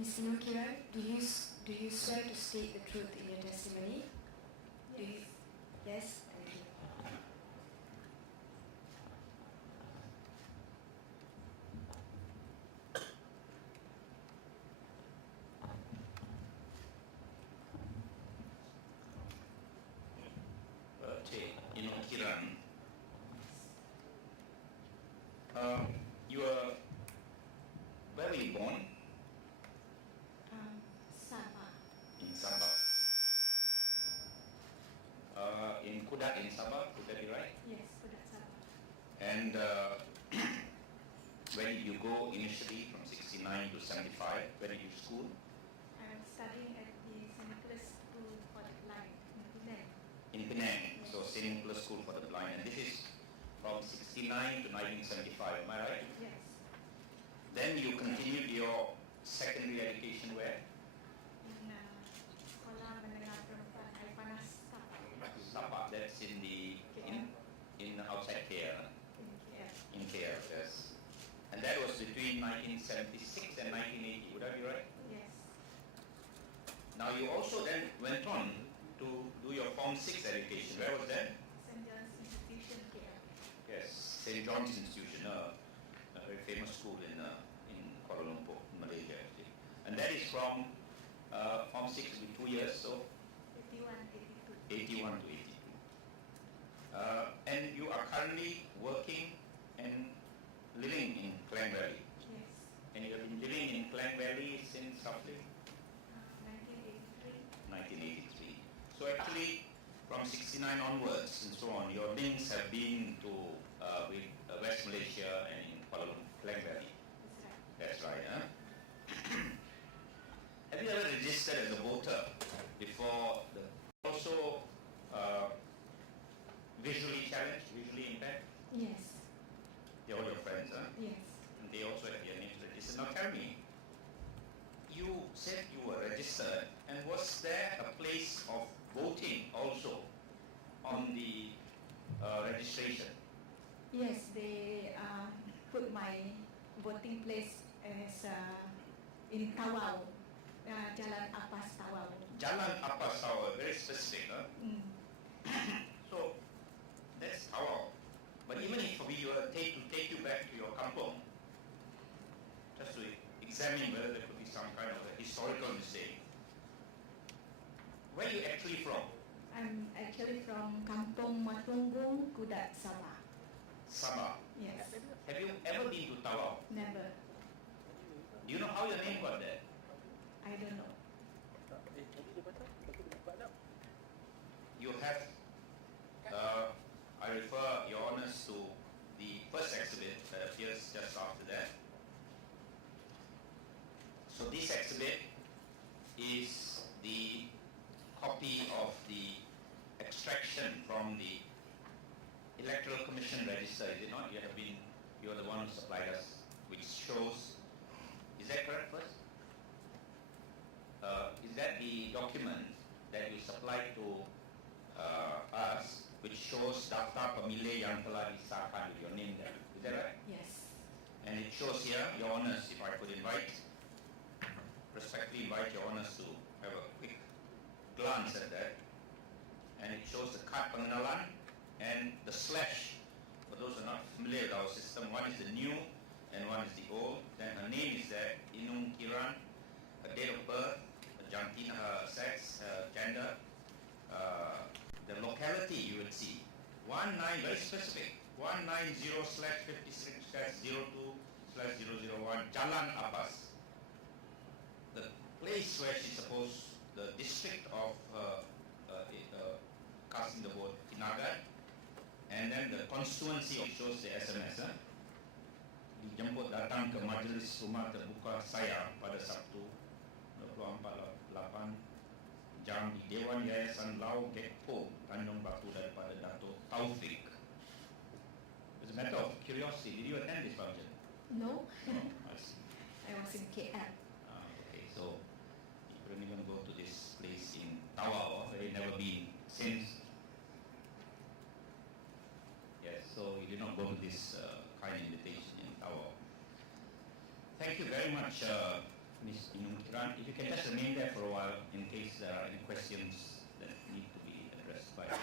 Ms. Nukira, do you swear to state the truth in your testimony? Yes. Yes, thank you. Kiran, you were where were you born? Sabah. In Sabah. In Kudat in Sabah, would that be right? Yes, Kudat Sabah. And where did you go initially from 69 to 75? Where did you school? I'm studying at the St. Nicholas School for the Blind in Penang. In Penang, Yes. so St. Nicholas School for the Blind. And this is from 69 to 1975, am I right? Yes. Then you continued your secondary education where? In Sekolah Menengah Perempuan Air Panas Sabah. Sabah, that's in the in outside KL. In KL. In KL, yes. And that was between 1976 and 1980, would that be right? Yes. Now you also then went on to do your Form 6 education. Where was that? St. John's Institution, KL. Yes, St. John's Institution, a very famous school in Kuala Lumpur, Malaysia actually. And that is from Form 6 to be 2 years, so 81 to 82. And you are currently working and living in Klang Valley. Yes. And you have been living in Klang Valley since roughly 1983. 1983. So actually, from 69 onwards and so on, your links have been to with West Malaysia and in Kuala Lumpur, Klang Valley. That's right. That's right, huh? Have you ever registered as a voter before the also visually challenged, visually impaired? Yes. They're all your friends, huh? Yes. And they also have their names registered. Now tell me, you said you were registered, and was there a place of voting also on the registration? Yes, they put my voting place as in Tawau, Jalan Apas Tawau. Jalan Apas Tawau, very specific, huh? Mm. So that's Tawau. But even if we were to take you back to your kampung, just to examine whether there could be some kind of a historical mistake, where are you actually from? I'm actually from Kampung Matunggung, Kudat, Sabah. Sabah. Yes. Have you ever been to Tawau? Never. Do you know how your name got there? I don't know. You have, I refer your honors to the first exhibit that appears just after that. So this exhibit is the copy of the extraction from the Electoral Commission register, is it not? You are the one who supplied us, which shows, is that correct first? Is that the document that you supplied to us, which shows daftar pemilih yang telah disahkan with your name there? Is that right? Yes. And it shows here, your honors, if I could respectfully invite your honors to have a quick glance at that. And it shows the kad pengenalan and the slash. For those who are not familiar with our system, one is the new and one is the old. Then her name is there, Inung Kiran, her date of birth, her jantina, her sex, her gender, the locality you will see. 19, very specific, 190/56/02/001, Jalan Abbas. The place where she's supposed, the district of casting the vote, Tinagat, and then the constituency shows the SMS. Dijemput datang ke majlis rumah terbuka saya pada Sabtu 24/8 jam di Dewan Yayasan Lau Gekpo, Tanjung Batu daripada Dato' Taufik. As a matter of curiosity, did you attend this function? No. I see. I was in KL. Okay, so you couldn't even go to this place in Tawau, where you've never been since. Yes, so you did not go to this kind invitation in Tawau. Thank you very much, Ms. Inung Kiran, if you can just remain there for a while in case there are any questions that need to be addressed by you.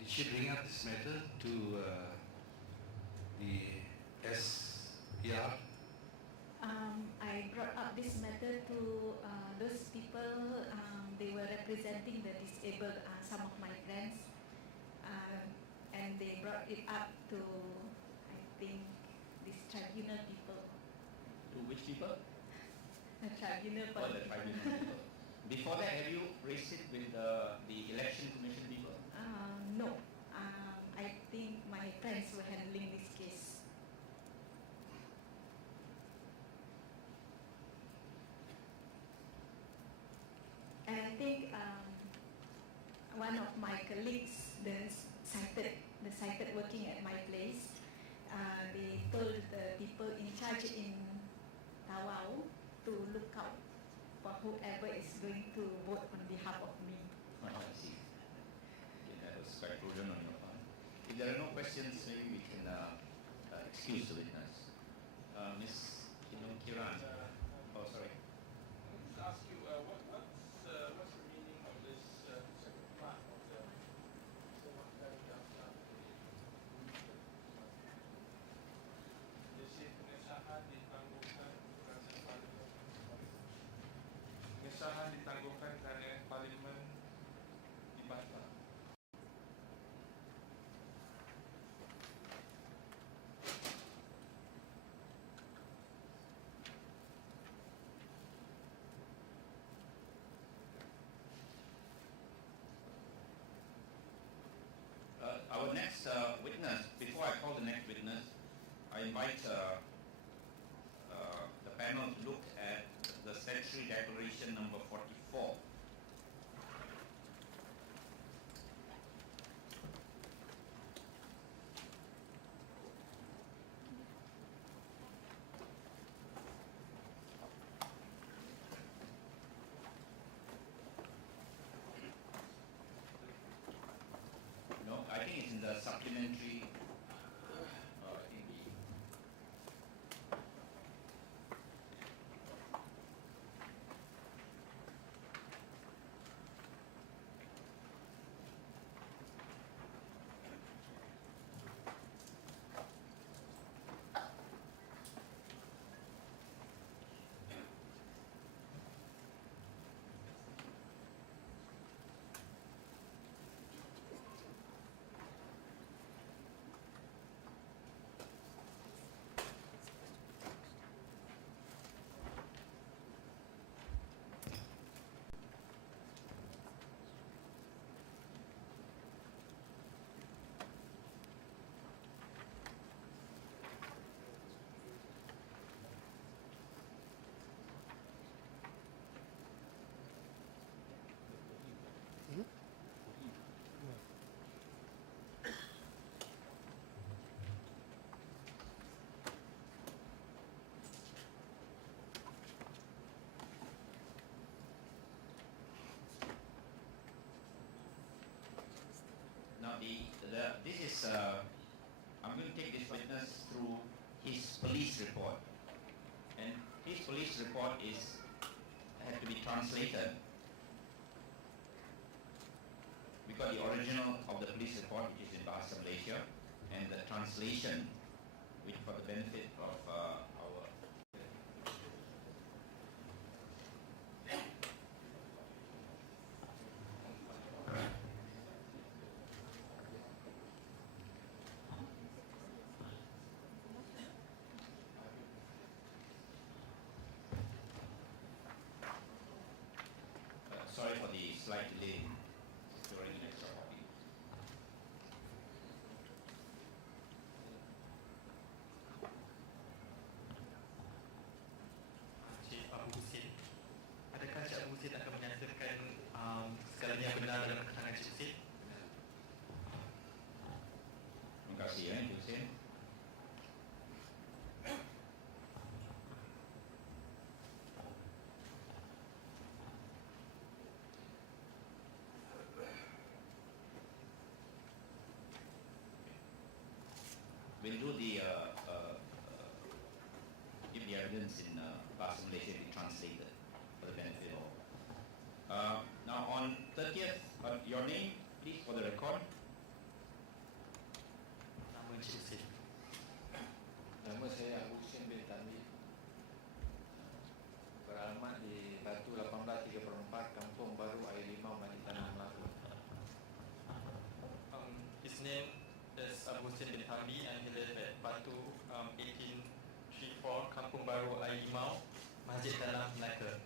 Did she bring up this matter to the SPR? I brought up this matter to those people. They were representing the disabled, some of my friends, and they brought it up to, I think, this tribunal people. To which people? The tribunal Oh, the people. tribunal people. Before that, have you raised it with the election commission people? No. I think my friends were handling this case. And I think one of my colleagues, the sighted working at my place, they told the people in charge in Tawau to look out for whoever is going to vote on behalf of me. Oh, I see. Okay, that was quite prudent on your part. If there are no questions, maybe we can excuse the witness. Ms. Inung Kiran. Oh, sorry. Just ask you, what's the meaning of this second part of the pengesahan ditangguhkan kerana parlimen dibatal. Our next witness, before I call the next witness, I invite the panel to look at the statutory declaration number 44. No, I think it's in the supplementary. I think the Now, this is, I'm going to take this witness through his police report. And his police report had to be translated. We got the original of the police report, which is in Bahasa Malaysia, and the translation, which for the benefit of our sorry for the slight delay in securing an extra copy. Cik Abu Husin, adakah Cik Abu Husin akan menyatakan segalanya yang benar dalam keterangan Cik Husin? Terima kasih ya, Encik Hussein. We'll do the give the evidence in Bahasa your name, please, for the record. Nama Encik Husin. Nama saya Abu Husin bin Tanwi. Beralamat di Batu 1834, Kampung Baru Air Limau, Madinah, Melaka. His name is Abu Husin bin Hamid and he lives at Batu 1834 Kampung Baru Air Limau, Masjid Tanah Melaka.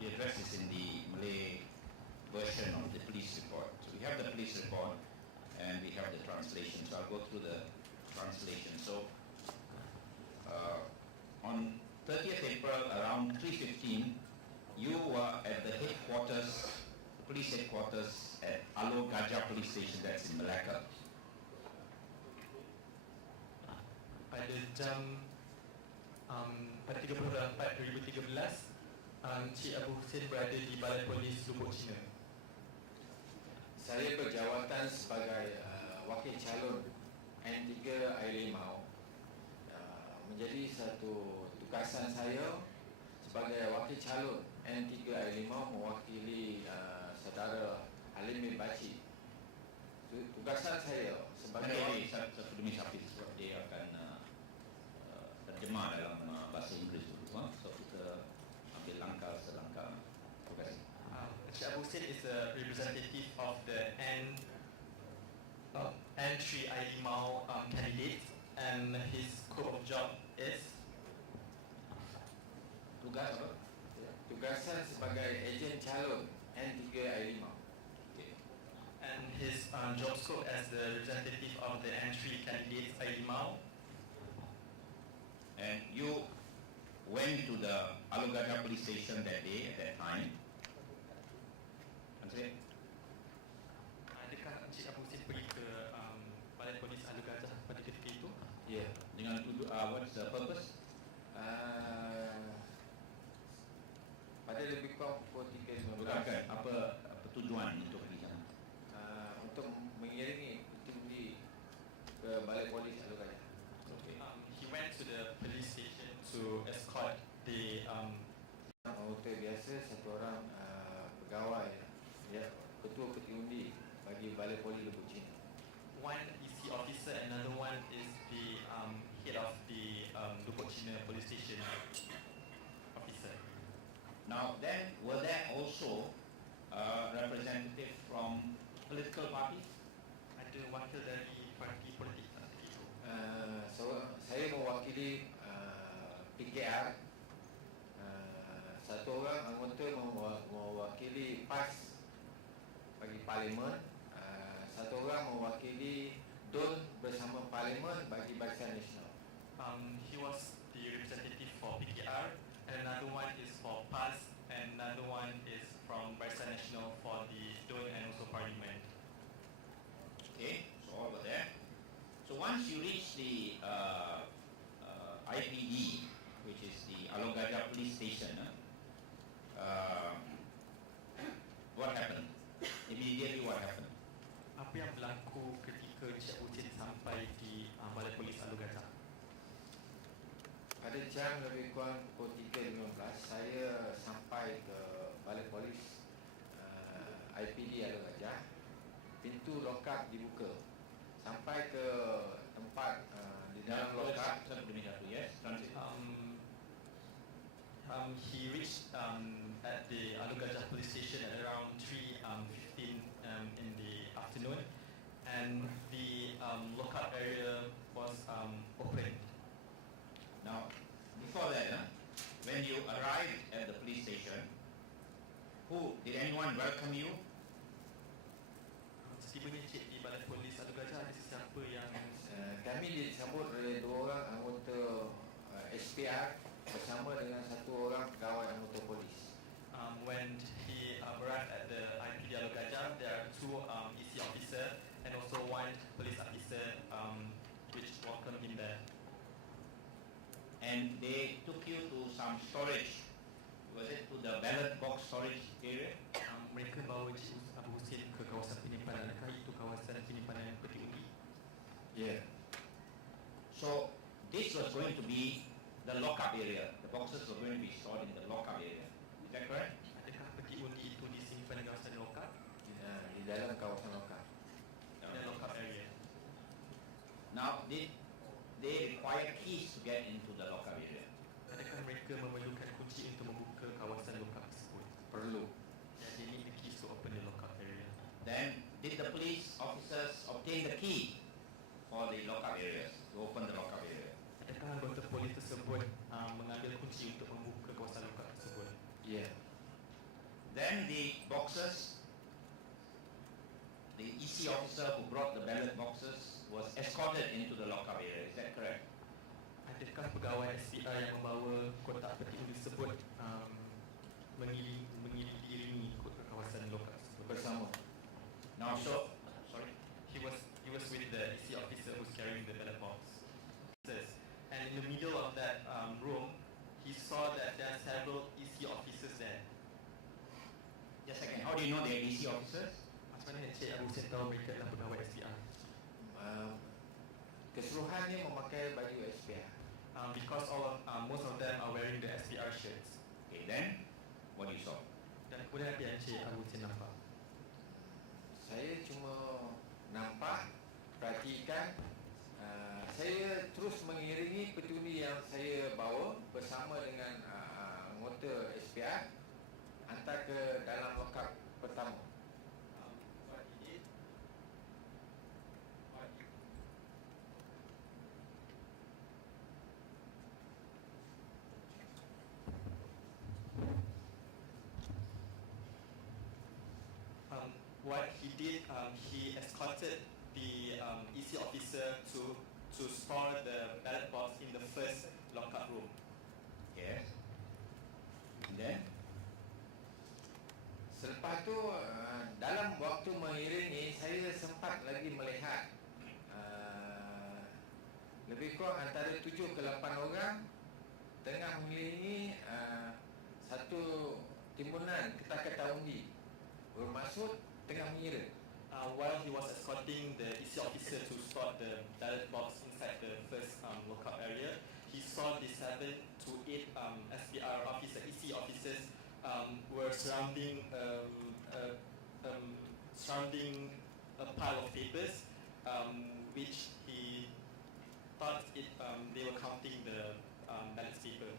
The address is in the Malay version of the police report. So we have the police report and we have the translation. So I'll go through the translation. So on 30th April around 3:15, you were at the headquarters, police headquarters at Alo Gajah Police Station, that's in Malacca. Pada jam pada 30 Mac 2013, Encik Abu Husin berada di Balai Polis Lubuk Cina. Saya berjawatan sebagai wakil calon N3 Air Limau. Menjadi satu tugasan saya sebagai wakil calon N3 Air Limau mewakili saudara Halim bin Baci. Tugasan saya sebagai Satu demi satu sebab dia akan terjemah dalam bahasa Inggeris dulu. So kita ambil langkah selangkah. Terima kasih. Encik Abu Husin is a representative of the N3 Air Limau candidate, and his scope of job is Tugas apa? tugasan sebagai ejen calon N3 Air Limau. and his job scope as the representative of the N3 candidate Air Limau. And you went to the Alo Gajah police station that day, at that time. Answer. Adakah Encik Abu Husin pergi ke Balai Polis Alo Gajah pada ketika itu? Ya. Dengan what's the purpose? Pada lebih kurang pukul 3.19 Bukan, apa tujuan untuk pergi sana? untuk mengiringi petinggi ke Balai Polis Alo Gajah. Okay. He went to the police station to escort the Anggota biasa, satu orang pegawai, ya, ketua peti undi bagi Balai Polis Lubuk Cina. one EC officer, another one is the head of the Lubuk Cina police station officer. Now then, were there also representative from political parties? Ada wakil dari parti politik pada ketika itu. Saya mewakili PKR. Satu orang anggota mewakili PAS bagi Parlimen. Satu orang mewakili DUN bersama Parlimen bagi Barisan Nasional. He was the representative for PKR, and another one is for PAS, and another one is from Barisan Nasional for the DUN and also Parliament. Okay, so all were there. So once you reach the IPD, which is the Alo Gajah police station, what happened? Immediately what happened? Apa yang berlaku ketika Encik Abu Husin sampai di Balai Polis Alo Gajah? Pada jam lebih kurang pukul 3.15 saya sampai ke Balai Polis IPD Alo Gajah. Pintu lokap dibuka. Sampai ke tempat di dalam lokap. Satu demi satu, yes, transit. He reached at the Alo Gajah police station at around 3:15 in the afternoon, and the lockup area was opened. Now, before that, when you arrived at the police station, did anyone welcome you? Setibanya Encik di Balai Polis Alo Gajah, ada sesiapa yang Kami disambut oleh dua orang anggota SPR bersama dengan satu orang pegawai anggota polis. when he arrived at the IPD Alo Gajah, there are two EC officer and also one police officer which welcomed him there. And they took you to some storage. Was it to the ballot box storage area? Mereka bawa Encik Abu Husin ke kawasan penyimpanan, adakah itu kawasan penyimpanan peti undi? Ya. So this was going to be the lockup area. The boxes were going to be stored in the lockup area. Is that correct? Adakah peti undi itu disimpan di kawasan lokap? officers obtained the key for the lockup areas, to open the lockup area? Adakah anggota polis tersebut mengambil kunci untuk membuka kawasan lokap tersebut? Ya. Then the boxes, the EC officer who brought the ballot boxes was escorted into the lockup area. Is that correct? Adakah pegawai SPR yang membawa kotak peti undi tersebut mengiringi ke kawasan lokap tersebut? Bersama. Now, so sorry. He was with the EC officer who's carrying the ballot box. And in the middle of that room, he saw that there are several EC officers there. Just a second. How do you know they are EC officers? Macam mana Encik Abu Hussein tahu mereka adalah pegawai SPR? Keseluruhannya memakai baju SPR. Because most of them are wearing the SPR shirts. Okay, then what you saw? Dan kemudian apa yang Encik Abu Hussein nampak? Saya cuma nampak, perhatikan, saya terus mengiringi petundi yang saya bawa bersama dengan anggota SPR hantar ke dalam lokap pertama. What he did? What he did, he escorted the EC officer to store the ballot box in the first lockup room. Yes. And then? Selepas tu dalam waktu mengiringi saya sempat lagi melihat lebih kurang antara 7 ke 8 orang tengah mengiringi satu timbunan ketak-ketak undi bermaksud tengah mengira. While he was escorting the EC officer to store the ballot box inside the first lockup area, he saw the 7 to 8 SPR officer, EC officers were surrounding a pile of papers, which he thought they were counting the ballot paper.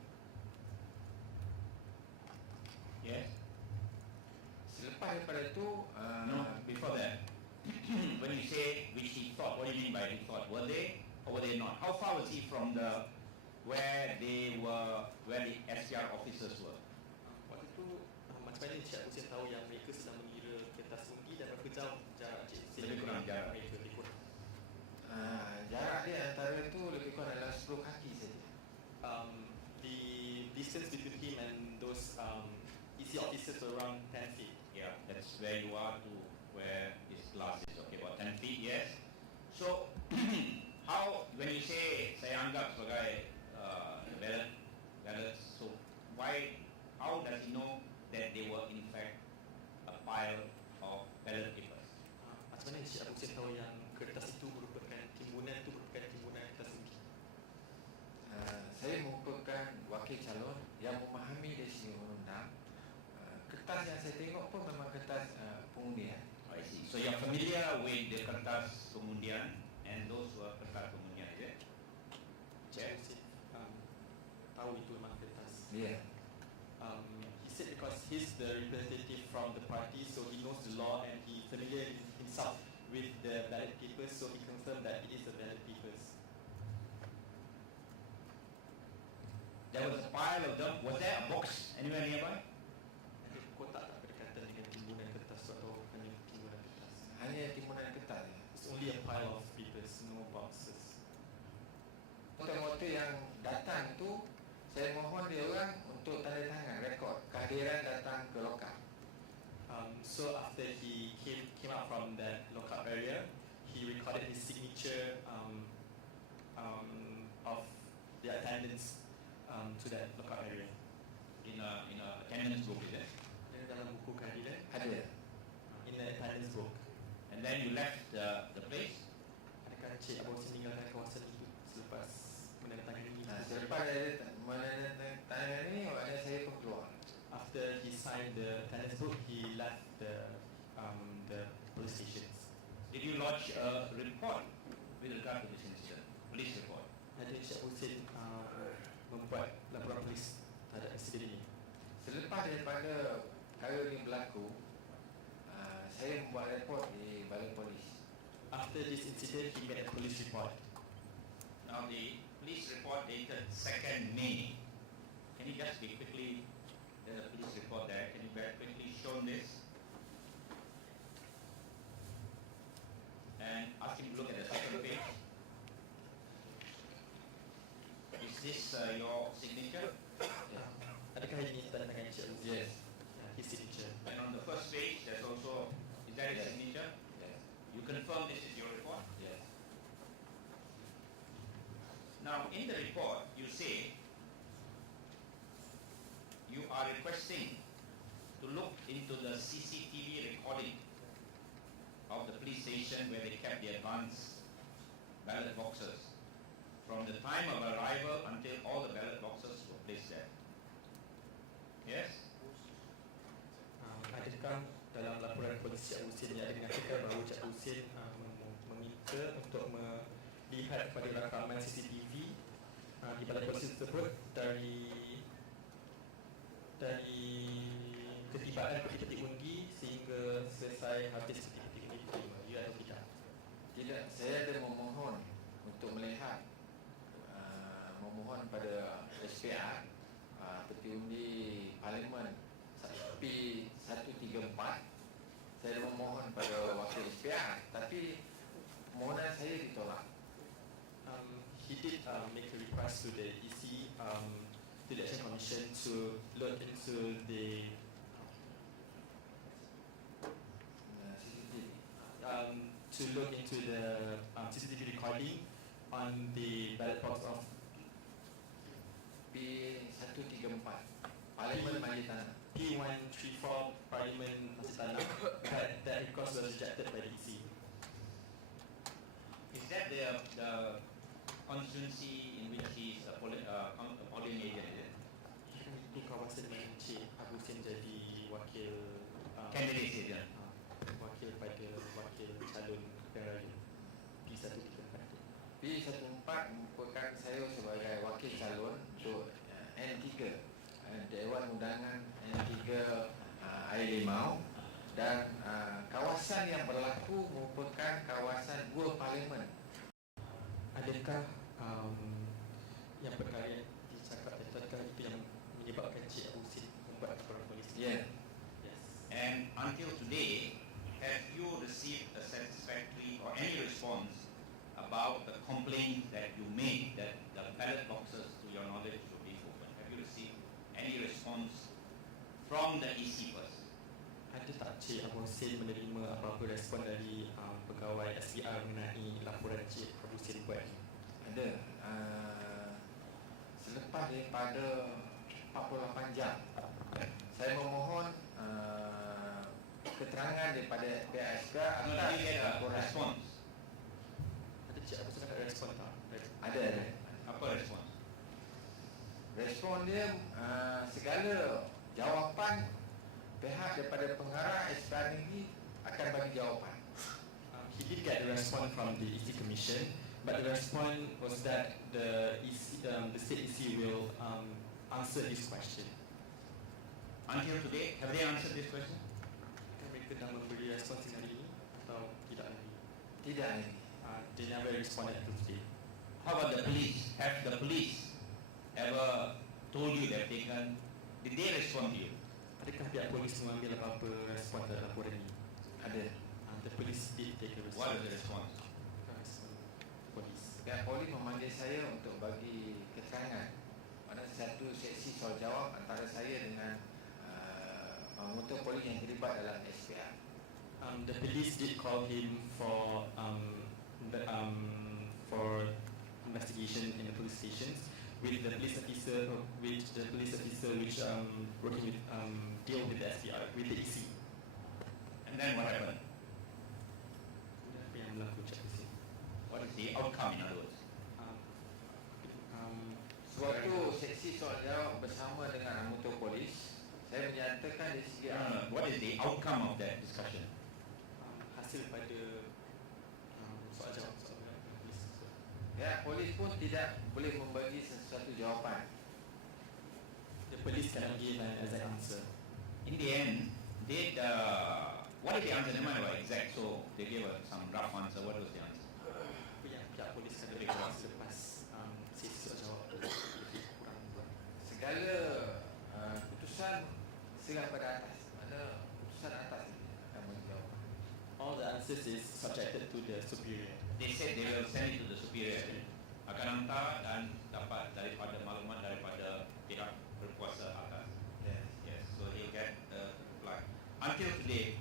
Yes. Selepas daripada itu No, before that. When you say which he thought, what do you mean by he thought? Were they or were they not? How far was he from where the SPR officers were? Waktu itu macam mana Encik Abu Hussein tahu yang mereka sedang mengira kertas undi dan berapa jauh jarak Encik Hussein Lebih kurang jarak. mereka lebih kurang? jarak dia antara itu lebih kurang dalam 10 kaki saja. The distance between him and those EC officers were around 10 feet. Yeah, that's where you are to where his class is. Okay, about 10 feet, yes. So, how, when you say, saya anggap sebagai ballots, so how does he know that they were in fact a pile of ballot papers? Macam mana Encik Abu Hussein tahu yang kertas itu merupakan timbunan kertas undi? Saya merupakan wakil calon yang memahami dari segi undang. Kertas yang saya tengok pun memang kertas pengundian. I see. So you're familiar with the kertas pengundian and those were kertas pengundian, is it? Encik Abu Hussein tahu itu memang kertas. Ya. He said because he's the representative from the party, so he knows the law and he familiar himself with the ballot papers, so he confirmed that it is the ballot papers. There was a pile of them. Was there a box anywhere nearby? Ada kotak tak berdekatan dengan timbunan kertas tu atau hanya timbunan kertas? Hanya timbunan kertas. It's only a pile of papers, no boxes. Mota-mota yang datang tu, saya mohon dia orang untuk tanda tangan rekod kehadiran datang ke lokap. So after he came out from that lockup area, he recorded his signature of the attendance to that lockup area. In a attendance book, is it? Dan dalam buku kehadiran, Ada. in the attendance book. And then you left the place. Adakah Encik Abu Hussein meninggalkan kawasan itu selepas menandatangani? Selepas ada menandatangani ini, maknanya saya pun keluar. After he signed the attendance book, he left the police stations. Did you lodge a report with regard to this incident? Police report. Ada Encik Abu Hussein membuat laporan polis terhadap insiden ini. Selepas daripada perkara ini berlaku, saya membuat report di balai polis. after this incident, he made a police report. Now the police report dated 2nd May. Can you just be quickly, there's a police report there, can you very quickly show this? And ask him to look at the second page. Is this your signature? Adakah ini tanda tangan Encik Husin? Yes. His signature. And on the first page, there's also, is that his Yes. signature? Yes. You confirm this is your report? Yes. Now, in the report, you say you are requesting to look into the CCTV recording of the police station where they kept the advance ballot boxes from the time of arrival until all the ballot boxes were placed there. Yes? Adakah dalam laporan polis Cik Husin yang ada mengatakan bahawa Cik Husin meminta untuk melihat kepada rakaman CCTV di balai polis tersebut dari ketibaan peti-peti undi sehingga selesai habis peti-peti undi diterima, ya atau tidak? Tidak, saya ada memohon untuk melihat memohon pada SPR peti undi Parlimen P134. Saya ada memohon pada wakil SPR, tapi permohonan saya ditolak. He did make a request to the EC, to the Election Commission to look into the CCTV recording on the ballot box of P134 Parlimen Majlis Tanah. P134 Parliament Masjid Tanah, but that request was rejected by the EC. Is that the constituency in which he is a polling agent, is it? Itu kawasan yang Encik Husin jadi wakil Candidate agent. wakil pada wakil calon pilihan raya P134. P14 merupakan saya sebagai wakil calon untuk N3, Dewan Undangan N3 Air Limau, dan kawasan yang berlaku merupakan kawasan Gua Parlimen. Adakah yang perkara yang dicakap adakah itu yang menyebabkan Cik Husin membuat laporan polis? Ya. Yes. And until today, have you received a satisfactory or any response about the complaint that you made that the ballot boxes, to your knowledge, should be open? Have you received any response from the EC first? Ada tak Cik Husin menerima apa-apa respon dari pegawai SPR mengenai laporan Cik Husin buat ni? Ada. Selepas daripada 48 jam, saya memohon keterangan daripada pihak SPR No, atas did you get a laporan. response? Ada Cik Husin ada respon tak? Ada. Apa respons? Respon dia segala jawapan pihak daripada pengarah SPR ini akan bagi jawapan. He did get a response from the EC Commission, but the response was that the state EC will answer this question. Until today, have they answered this question? Mereka dah memberi respons hari ini atau tidak lagi? Tidak lagi. They never responded until today. How about the police? Have the police ever told you they've taken, did they respond to you? Adakah pihak polis mengambil apa-apa respon terhadap laporan ini? Ada. The police did take a response. What is the response? Polis. Pihak polis memanggil saya untuk bagi keterangan pada satu sesi soal jawab antara saya dengan anggota polis yang terlibat dalam SPR. The police did call him for investigation in the police stations with the police officer, which working with deal with the SPR, with the EC. And then what happened? Apa yang berlaku Cik Husin? What is the outcome, in other words? Suatu sesi soal jawab bersama dengan anggota polis, saya menyatakan dari segi What is the outcome of that discussion? Hasil pada soal jawab polis. pihak polis pun tidak boleh membagi sesuatu jawapan. The police cannot give an exact answer. In the end, what did they answer? They might have exact, so they gave some rough answer. What was the answer? they said they will send it to the superior. Akan hantar dan dapat daripada maklumat daripada pihak berkuasa atas. Yes. Yes, so he'll get a reply. Until today,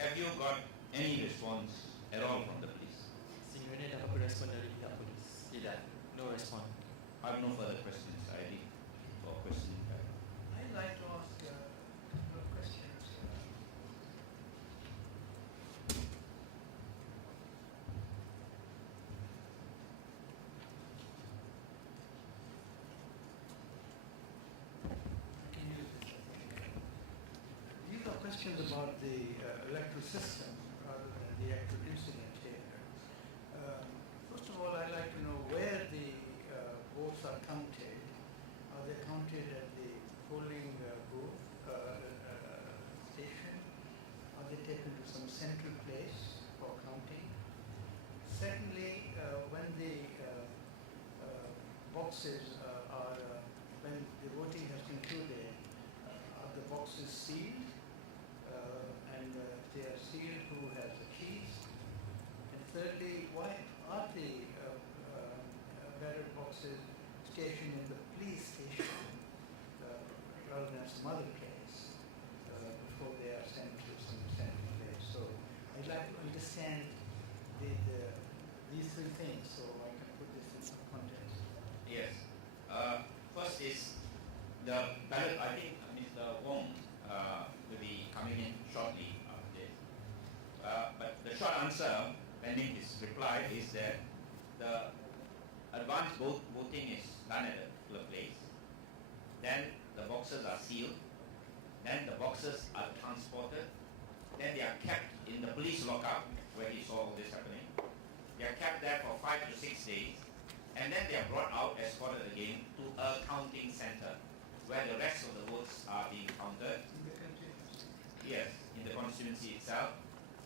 have you got any response at all from the police? Sehingga ini dapat berespon dari pihak polis. Tidak. No response. I have no further questions. I leave for questioning. I'd like to ask a couple of questions. Can use this, I think. These are questions about the electoral system rather than the actual incident here. First of all, I'd like to know where the votes are counted. Are they counted at the polling booth station? Are they taken to some central place for counting? Secondly, when the boxes when the voting has concluded, are the boxes sealed? And if they are sealed, who has the keys? And thirdly, why are the ballot boxes stationed in the police station rather than some other place before they are sent to some central place? So I'd like to understand these three things so I can put this in some context. Yes. First is the ballot. I think Mr. Wong will be coming in shortly after this. But the short answer, pending his reply, is that the advanced voting is done at a particular place. Then the boxes are sealed. Then the boxes are transported. Then they are kept in the police lockup where he saw all this happening. They are kept there for 5 to 6 days. And then they are brought out, escorted again to a counting center where the rest of the votes are being counted. In the constituency. Yes, in the constituency itself.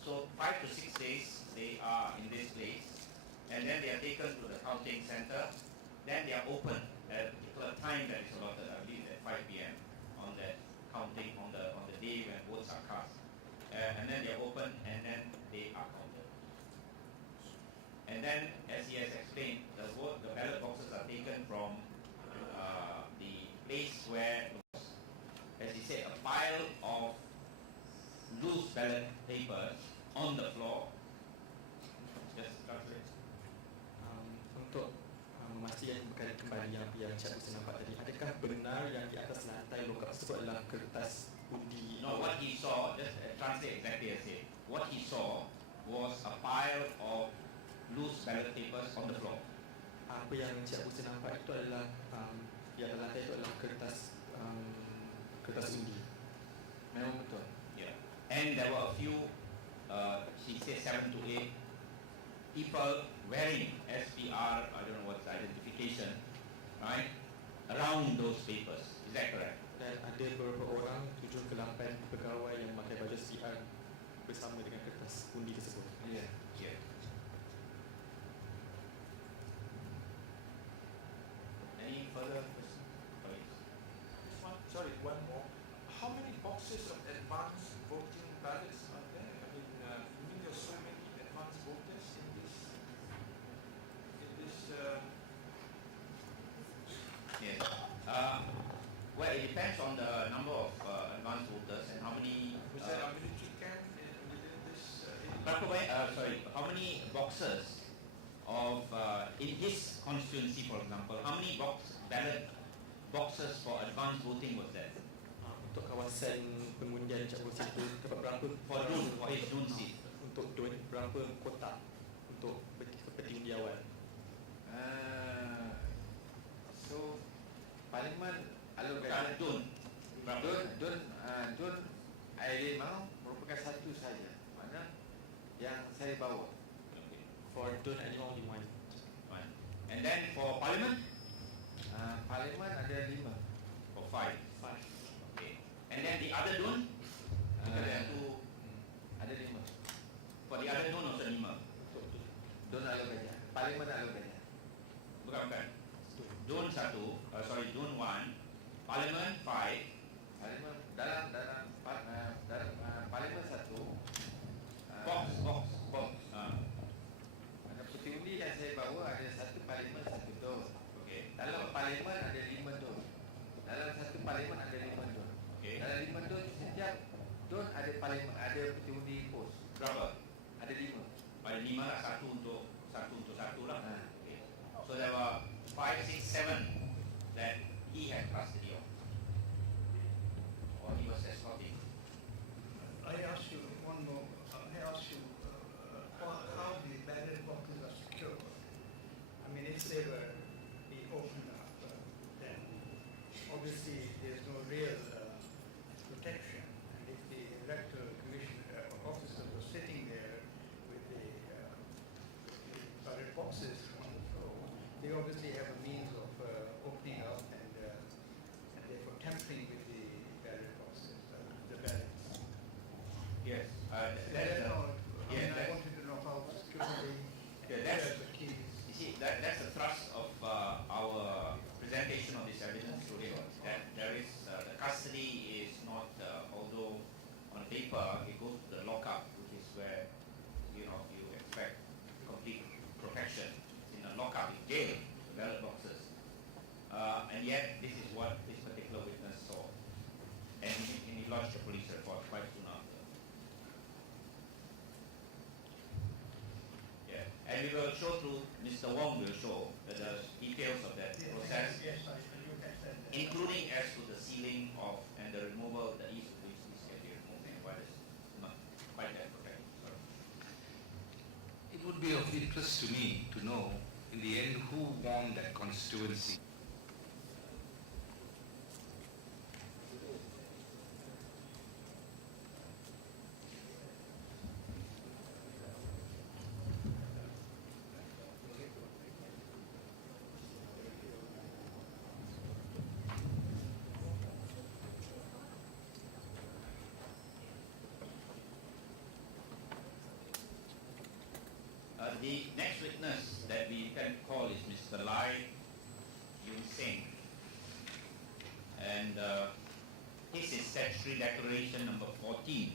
So 5 to 6 days they are in this place, and then they are taken to the counting center. Then they are opened at a particular time that is allotted, I believe at 5 p.m. on that counting on the day when votes are cast. And then they are opened, and then they are counted. And then, as he has explained, the ballot boxes are taken from the place where, as he said, a pile of loose ballot papers on the floor. Just translate. Untuk memastikan kembali yang Cik Hussein nampak tadi, adakah benar yang di atas lantai lokap tersebut adalah kertas undi? No, what he saw, just translate exactly as he said. What he saw was a pile of loose ballot papers on the floor. Apa yang Cik Hussein nampak itu adalah di atas lantai itu adalah kertas undi. Memang betul. Yeah. And there were a few, she said 7 to 8 people wearing SPR, I don't know what's the identification, right, around those papers. Is that correct? Dan ada beberapa orang, 7 ke 8 pegawai yang memakai baju SPR bersama dengan kertas undi tersebut. Ya. Yeah. Any further questions? Sorry, one more. How many boxes of advance voting ballots are there? I mean, you mean there's so many advance voters in this? Yes. Well, it depends on the number of advanced voters and how many. Was there a military camp within this? How many boxes of in his constituency, for example, how many ballot boxes for advanced voting was there? Untuk kawasan pengundian Cik Hussein itu dapat berapa For his June seat. untuk berapa kotak untuk kepentingan di awal? So Parlimen Kalau Jun, berapa? Dun air limau merupakan satu saja. Mana yang saya bawa. Okay. For Dun and only one. Fine. And then for Parliament, Parlimen ada 5. for 5. Okay. And then the other Dun, because there are two. Ada 5. For the other Dun also 5. Dun Alor Gajah. Parlimen Alor Gajah. Bukan. Dun 1, Dun 1, Parliament 5. Parlimen dalam Parlimen 1. Box. Ada peti parlimen ada 5 don. Dalam satu parlimen ada 5 don. Okay. Dalam 5 don, setiap don ada parlimen, ada pengundi pos. Berapa? Ada 5. Ada 5 lah, satu untuk satu lah. Ha. Okay. So there were 5, 6, 7 that he had custody of, or he was escorting. I ask you one more. I ask you how the ballot boxes are secured. I mean, if they were be opened up, then obviously there's no real protection. And if the electoral commission officers were sitting there with the ballot boxes on the floor, they obviously have a means of opening up and therefore tampering with the ballot boxes, the ballots. Yes. That's all. I yeah, mean, I that's- wanted to know how securely Yeah, that's- the keys. You see, that's the thrust of our presentation of this evidence today. That there is the custody is not, although on paper it goes to the lockup, which is where you expect complete protection. It's in a lockup, in jail, ballot boxes, and yet this is what this particular witness saw, and he lodged a police report quite soon after. Yeah, and we will show through, Mr. Wong will show the details of that process, Yes, you can send that. including as to the sealing of and the removal, the ease with which these can be removed and why it's not quite that protected. Sorry. It would be of interest to me to know, in the end, who won that constituency. The next witness that we can call is Mr. Lai Yun Seng, and this is statutory declaration number 14.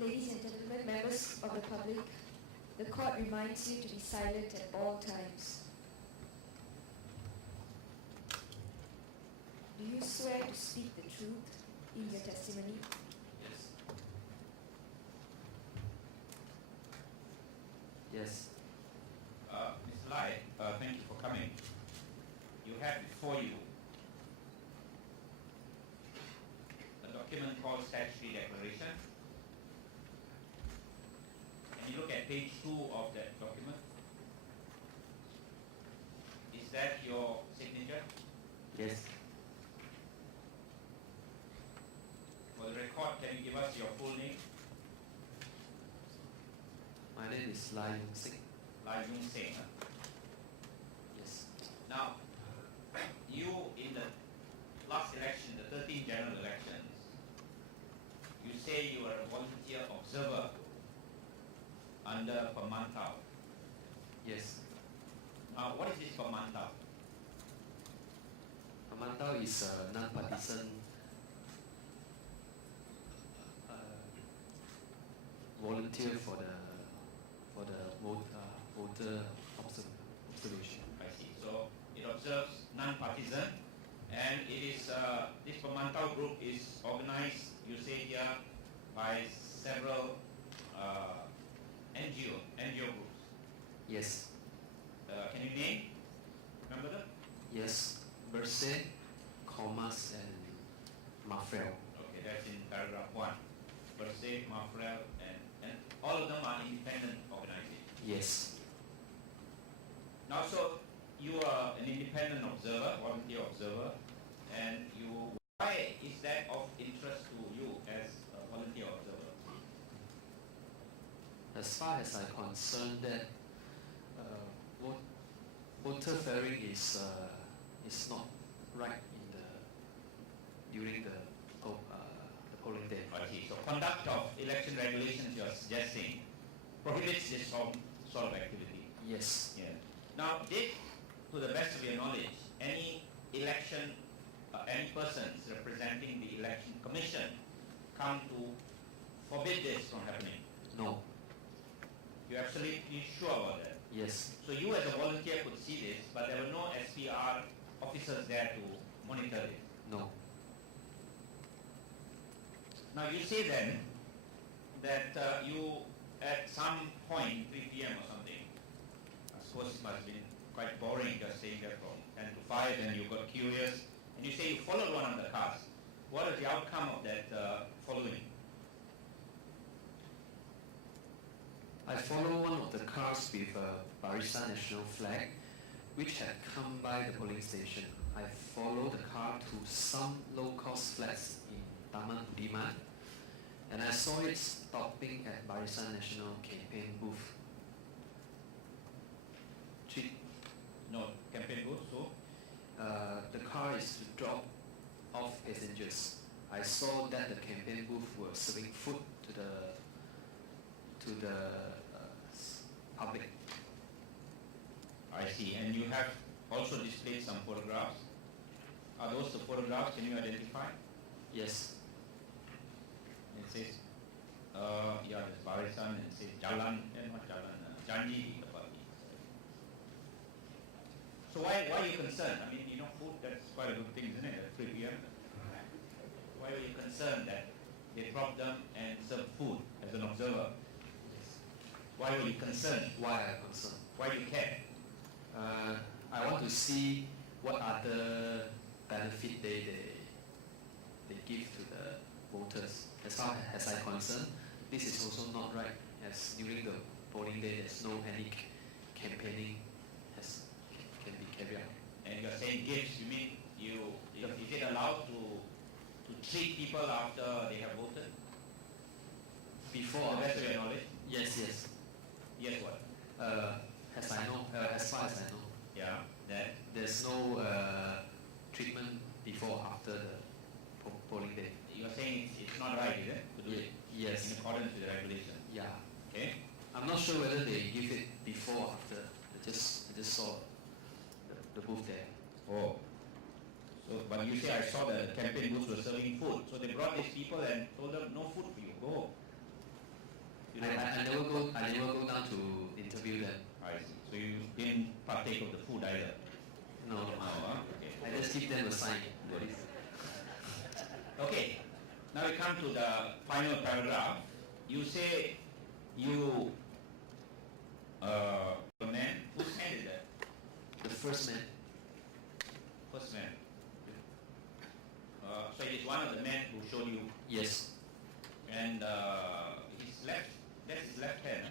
Ladies and gentlemen, members of the public, the court reminds you to be silent at all times. Do you swear to speak the truth in your testimony? Yes. Yes. Mr. Lai, thank you for coming. You have before you a document called statutory declaration. And you look at page 2 of that document. Is that your signature? Yes. For the record, can you give us your full name? My name is Lai Yun Sing. Lai Yun Seng. Huh? Yes. Now, you in the last election, the 13th general elections, you say you are a volunteer observer under Pemantau. Yes. Now, what is this Pemantau? Pemantau is a non-partisan volunteer for the voter observation. I see. So it observes non-partisan, and it is this Pemantau group is organized, you say here, by several NGO groups. Yes. Can you name? Remember them? Yes. Berse, Comas, and Mafrel. Okay, that's in paragraph 1. Berse, Mafrel, and all of them are independent organizations. Yes. Now, so you are an independent observer, volunteer observer, and why is that of interest to you as a volunteer observer? As far as I'm concerned, that voter fairing is not right during the polling day. I see. So conduct of election regulations you are suggesting prohibits this sort of activity. Yes. Yeah. Now, did, to the best of your knowledge, any election, any persons representing the election commission come to forbid this from happening? No. You're absolutely sure about that? Yes. So you as a volunteer could see this, but there were no SPR officers there to monitor it? No. Now you say then that you at some point, 3 p.m. or something, I suppose it must have been quite boring just staying there from 10 to 5, and you got curious, and you say you followed one of the cars. What is the outcome of that following? I follow one of the cars with a Barisan national flag, which had come by the polling station. I followed the car to some low-cost flats in Taman Budiman, and I saw it stopping at Barisan National campaign booth. No, campaign booth, so? The car is to drop off passengers. I saw that the campaign booth were serving food to the public. I see. And you have also displayed some photographs. Are those the photographs? Can you identify? Yes. It says, yeah, there's Barisan, and it says Jalan, not Jalan, Janji. So why are you concerned? I mean, food, that's quite a good thing, isn't it, at 3 p.m.? Why are you concerned that they dropped them and served food as an observer? Why were you concerned? Why am I concerned? Why do you care? I want to see what other benefit they give to the voters. As far as I'm concerned, this is also not right, as during the polling day there's no any campaigning can be carried out. And you're saying gifts, you mean is it allowed to treat people after they have voted? Before, the best of your knowledge? Yes. Yes, what? As far as I know. Yeah, that? There's no treatment before or after the polling day. You're saying it's not right, is it? To do it yes. in accordance with the regulation? Yeah. Okay. I'm not sure whether they give it before or after. I just saw the booth there. Oh. So, but you say I saw that the campaign booths were serving food. So they brought these people and told them no food for you. Go home. I never go down to interview them. I see. So you didn't partake of the food either? No. Okay. I just give them a sign. Okay. Now we come to the final paragraph. You say you man. Whose man is that? The first man. First man. So it is one of the men who showed you. Yes. And his left. That's his left hand. Huh?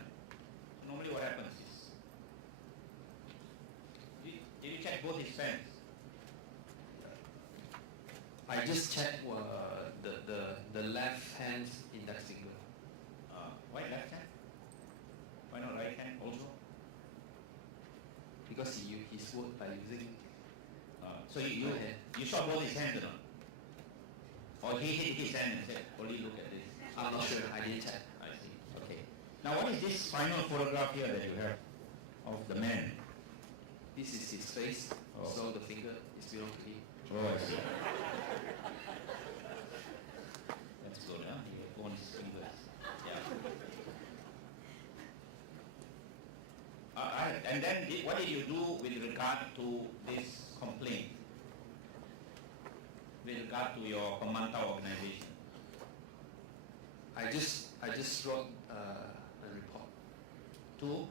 So normally what happens is, did you check both his hands? I just checked the left hand index finger. Why left hand? Why not right hand also? Because he voted by using. So you saw both his hands or not? Or he hit his hand and said, only look at this? I'm not sure. I didn't check. I see. Okay. Now what is this final photograph here that you have of the man? This is his face. Oh. So the finger is belong to him. Oh, I see. That's good, huh? He owns his fingers. Yeah. And then what did you do with regard to this complaint? With regard to your Pemantau organization? I just wrote a report. To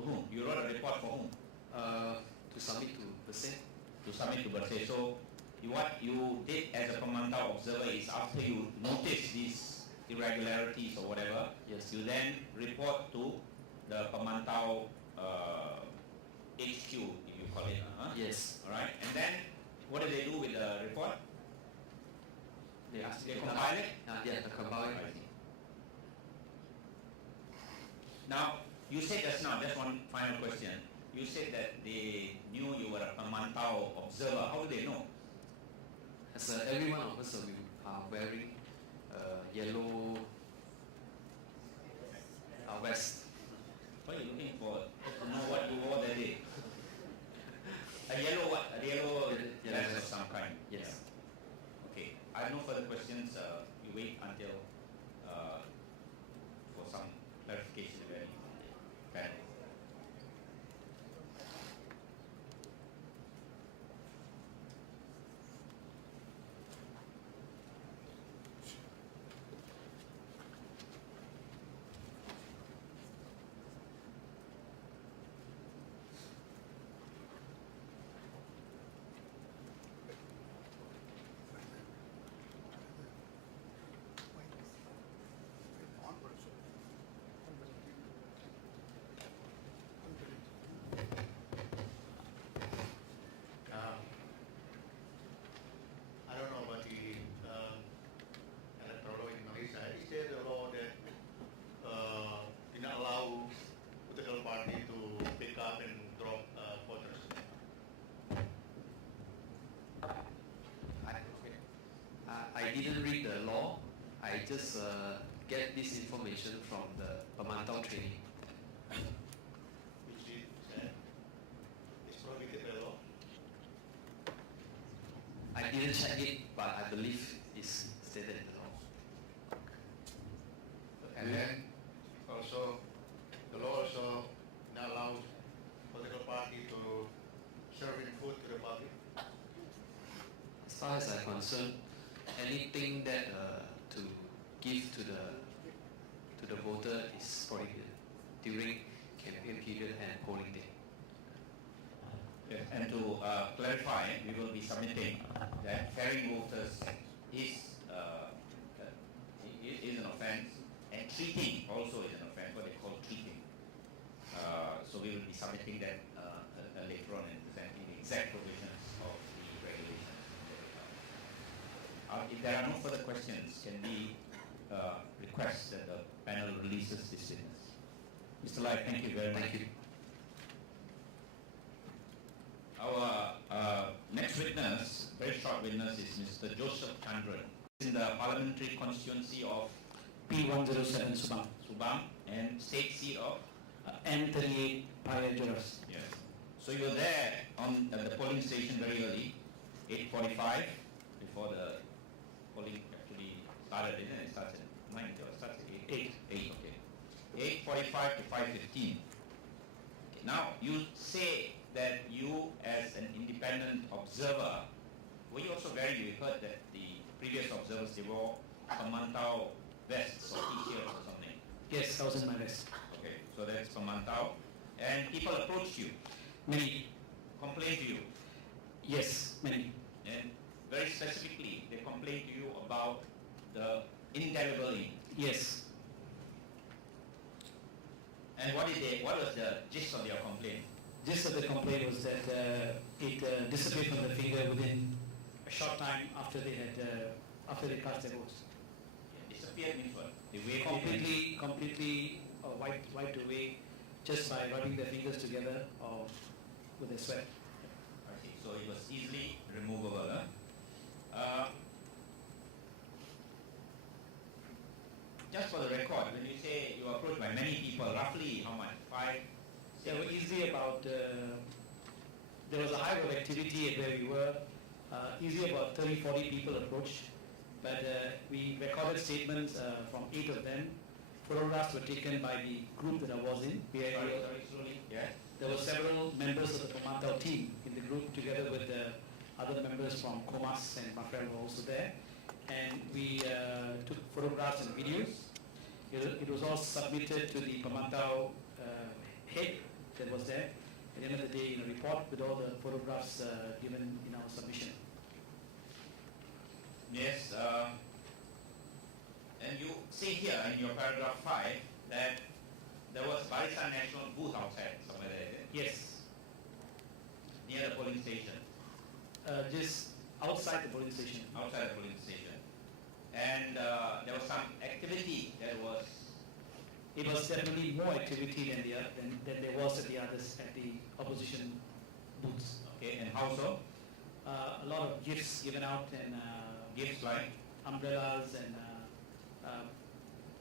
whom? You wrote a report for whom? To submit to Perse. to submit to Bersih. So what you did as a Pemantau observer is after you notice these irregularities or whatever, Yes. you then report to the Pemantau HQ, if you call it. Yes. Alright, and then what do they do with the report? They ask They compile it? Yeah, they compile it. I see. Now, you said just now, just one final question. You said that they knew you were a Pemantau observer. How do they know? As every one of us are wearing yellow vest. What are you looking for? To know what you wore that day? A yellow what? A yellow vest of some kind? Yes. Okay. I have no further questions. You wait until for some clarification if any. Panel. I don't know about the electoral law in Malaysia. Is there a law that did not allow political party to pick up and drop voters? I didn't read the law. I just get this information from the Pemantau training. Which is prohibited by law? I didn't check it, but I believe it's stated in the law. And then also, the law also not allows political party to serving food to the public. As far as I'm concerned, anything that to give to the voter is prohibited during campaign period and polling day. Yes, and to clarify, we will be submitting that ferrying voters is an offence, and treating also is an offence, what they call treating. So we will be submitting that later on and presenting the exact provisions of the regulations. If there are no further questions, can we request that the panel releases this witness? Mr. Lai, thank you very much. Thank you. Our next witness, very short witness, is Mr. Joseph Chandran. In the parliamentary constituency of P107 Subang, Subang and state seat of N38 Paya Juras. Yes. So you're there on the polling station very early, 8:45, before the polling actually started, isn't it? It starts at 9, it starts at 8. 8, okay. 8:45 to 5:15. Okay. Now, you say that you as an independent observer, were you also we heard that the previous observers, they wore Pemantau vests or t-shirts or something. Yes, I was in my vest. Okay, so that's Pemantau. And people approached you, Many. complained to you, Yes, many. and very specifically, they complained to you about the indelible ink. Yes. And what was the gist of your complaint? Gist of the complaint was that it disappeared from the finger within a short time after they cast their votes. Disappeared means what? They waved it Completely wiped away just by rubbing their fingers together or with their sweat. I see. So it was easily removable. Huh? Just for the record, when you say you were approached by many people, roughly how much? 5? There were easily about, there was a high of activity at where we were, easily about 30-40 people approached, but we recorded statements from 8 of them. Photographs were taken by the group that I was in. Sorry, slowly. Yes. There were several members of the Pemantau team in the group together with other members from Comas and Mafrel were also there. And we took photographs and videos. It was all submitted to the Pemantau head that was there. at the end of the day, report with all the photographs given in our submission. Yes, and you see here in your paragraph 5 that there was Barisan National booth outside somewhere there, is it? Yes, Near the polling station, just outside the polling station. outside the polling station. And there was some activity that was, It was definitely more activity than there was at the others, at the opposition booths. okay, and how so? A lot of gifts given out and Gifts like, umbrellas and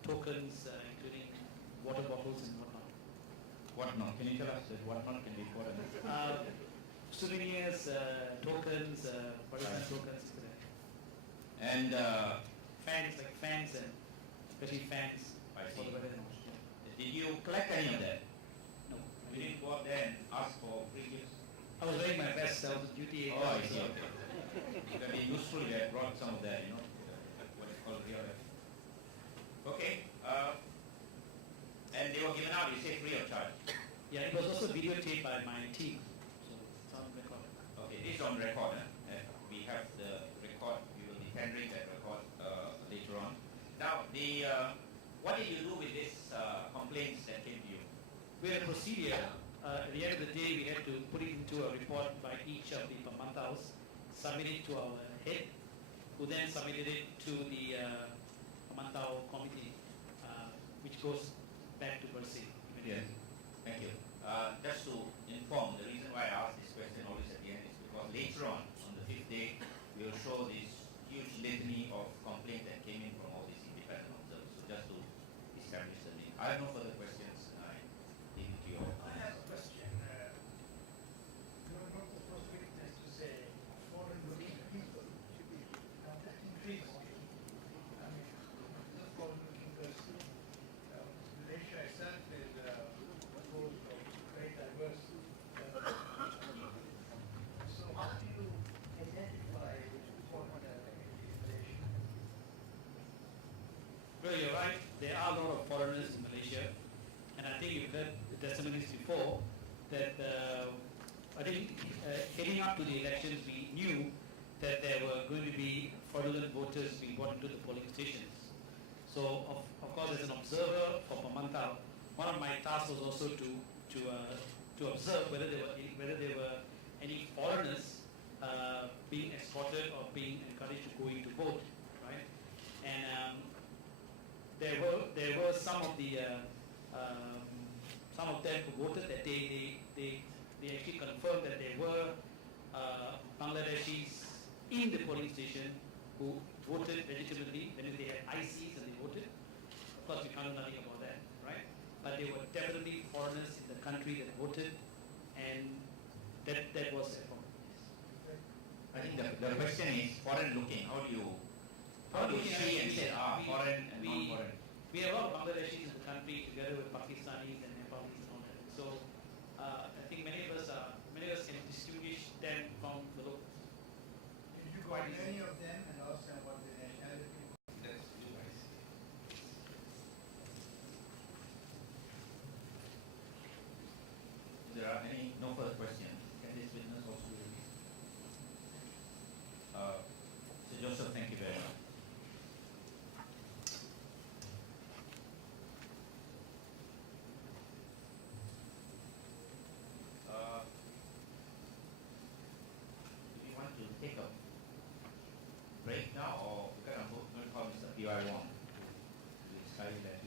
tokens, including water bottles and whatnot. what not? Can you tell us that what not can be important? Souvenirs, tokens, partisan Right. tokens, etc. And Fans, like fans and especially fans I for see. the weather and all. Did you collect any of that? No, You didn't go out there and ask for free gifts? I was wearing my best. I was a duty. Oh, I see, okay. It would be useful if you had brought some of that, what is called real life. Okay, and they were given out, you say free of charge. Yeah, it was also videotaped by my team, so it's on record. Okay, this is on record, and we have the record, we will be tendering that record later on. Now, what did you do with these complaints that came to you? We had a procedure. At the end of the day, we had to put it into a report by each of the Pamantaos, submit it to our head, who then submitted it to the Pamantao committee, which goes back to Bersih. Yes. Thank you. Just to inform, the reason why I asked this question always at the end is because later on the 5th day, we will show this huge litany of complaints that came in from all these independent observers. So just to establish the link. I have no further questions. I leave it to you. I have a question. You're not the first witness to say foreign-looking people. Now that intrigues me. I mean, the foreign-looking person, Malaysia itself is composed of very diverse people. So how do you identify foreigner in Malaysia? Well, you're right. There are a lot of foreigners in Malaysia, and I think you've heard the testimonies before that I think heading up to the elections, we knew that there were going to be fraudulent voters being brought into the polling stations. So, of course, as an observer for Pamantau, one of my tasks was also to observe whether there were any foreigners being escorted or being encouraged to go in to vote, right? And there were some of them who voted that they actually confirmed that there were Bangladeshis in the polling station who voted legitimately, that is they had ICs and they voted. Of course, we can't do nothing about that, right? But there were definitely foreigners in the country that voted, and that was a problem. I think the question is foreign looking. How do you see and say foreign and non-foreign? We have a lot of Bangladeshis in the country together with Pakistanis and Nepalis and all that. So I think many of us can distinguish them from the locals. Did you go to any of them and ask them what their nationality was? That's you guys. If there are no further questions, can this witness also be released? Sir Joseph, thank you very much. Do you want to take a break now, or we're going to call Mr. P.Y. Wong to explain that?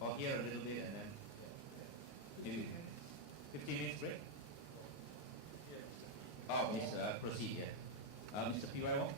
Or here a little bit and then maybe 15 minutes break? Oh, proceed, yeah. Mr. P.Y. Wong?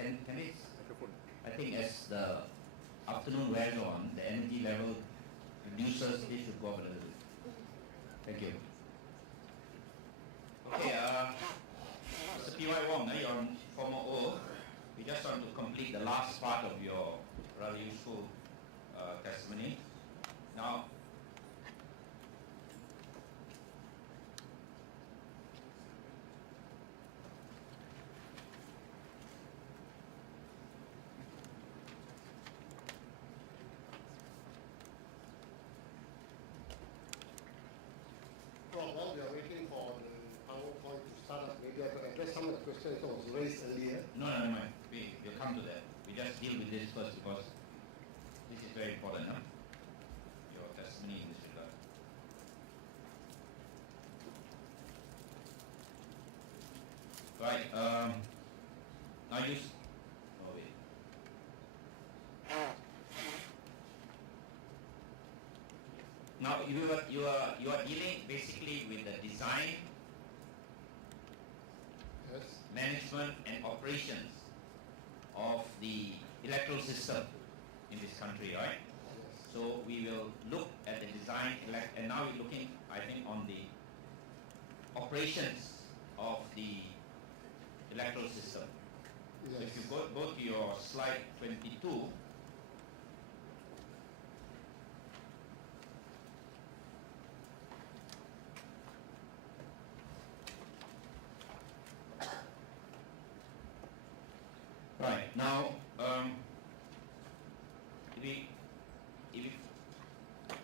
can we, I think as the afternoon wears on, the energy level reduces, it should go up a little bit. Thank you. Okay, Mr. P.Y. Wong, you're on former oath. We just want to complete the last part of your rather useful testimony. Now, while we are waiting for the PowerPoint to start up, maybe I could address some of the questions that was raised earlier. no, we'll come to that. We just deal with this first because this is very important, huh? Your testimony in this regard. Right, now oh wait. Now you are dealing basically with the design, Yes. management and operations of the electoral system in this country, right? Yes. So we will look at the design, and now we're looking, I think, on the operations of the electoral system. So Yes. if you go to your slide 22, right now,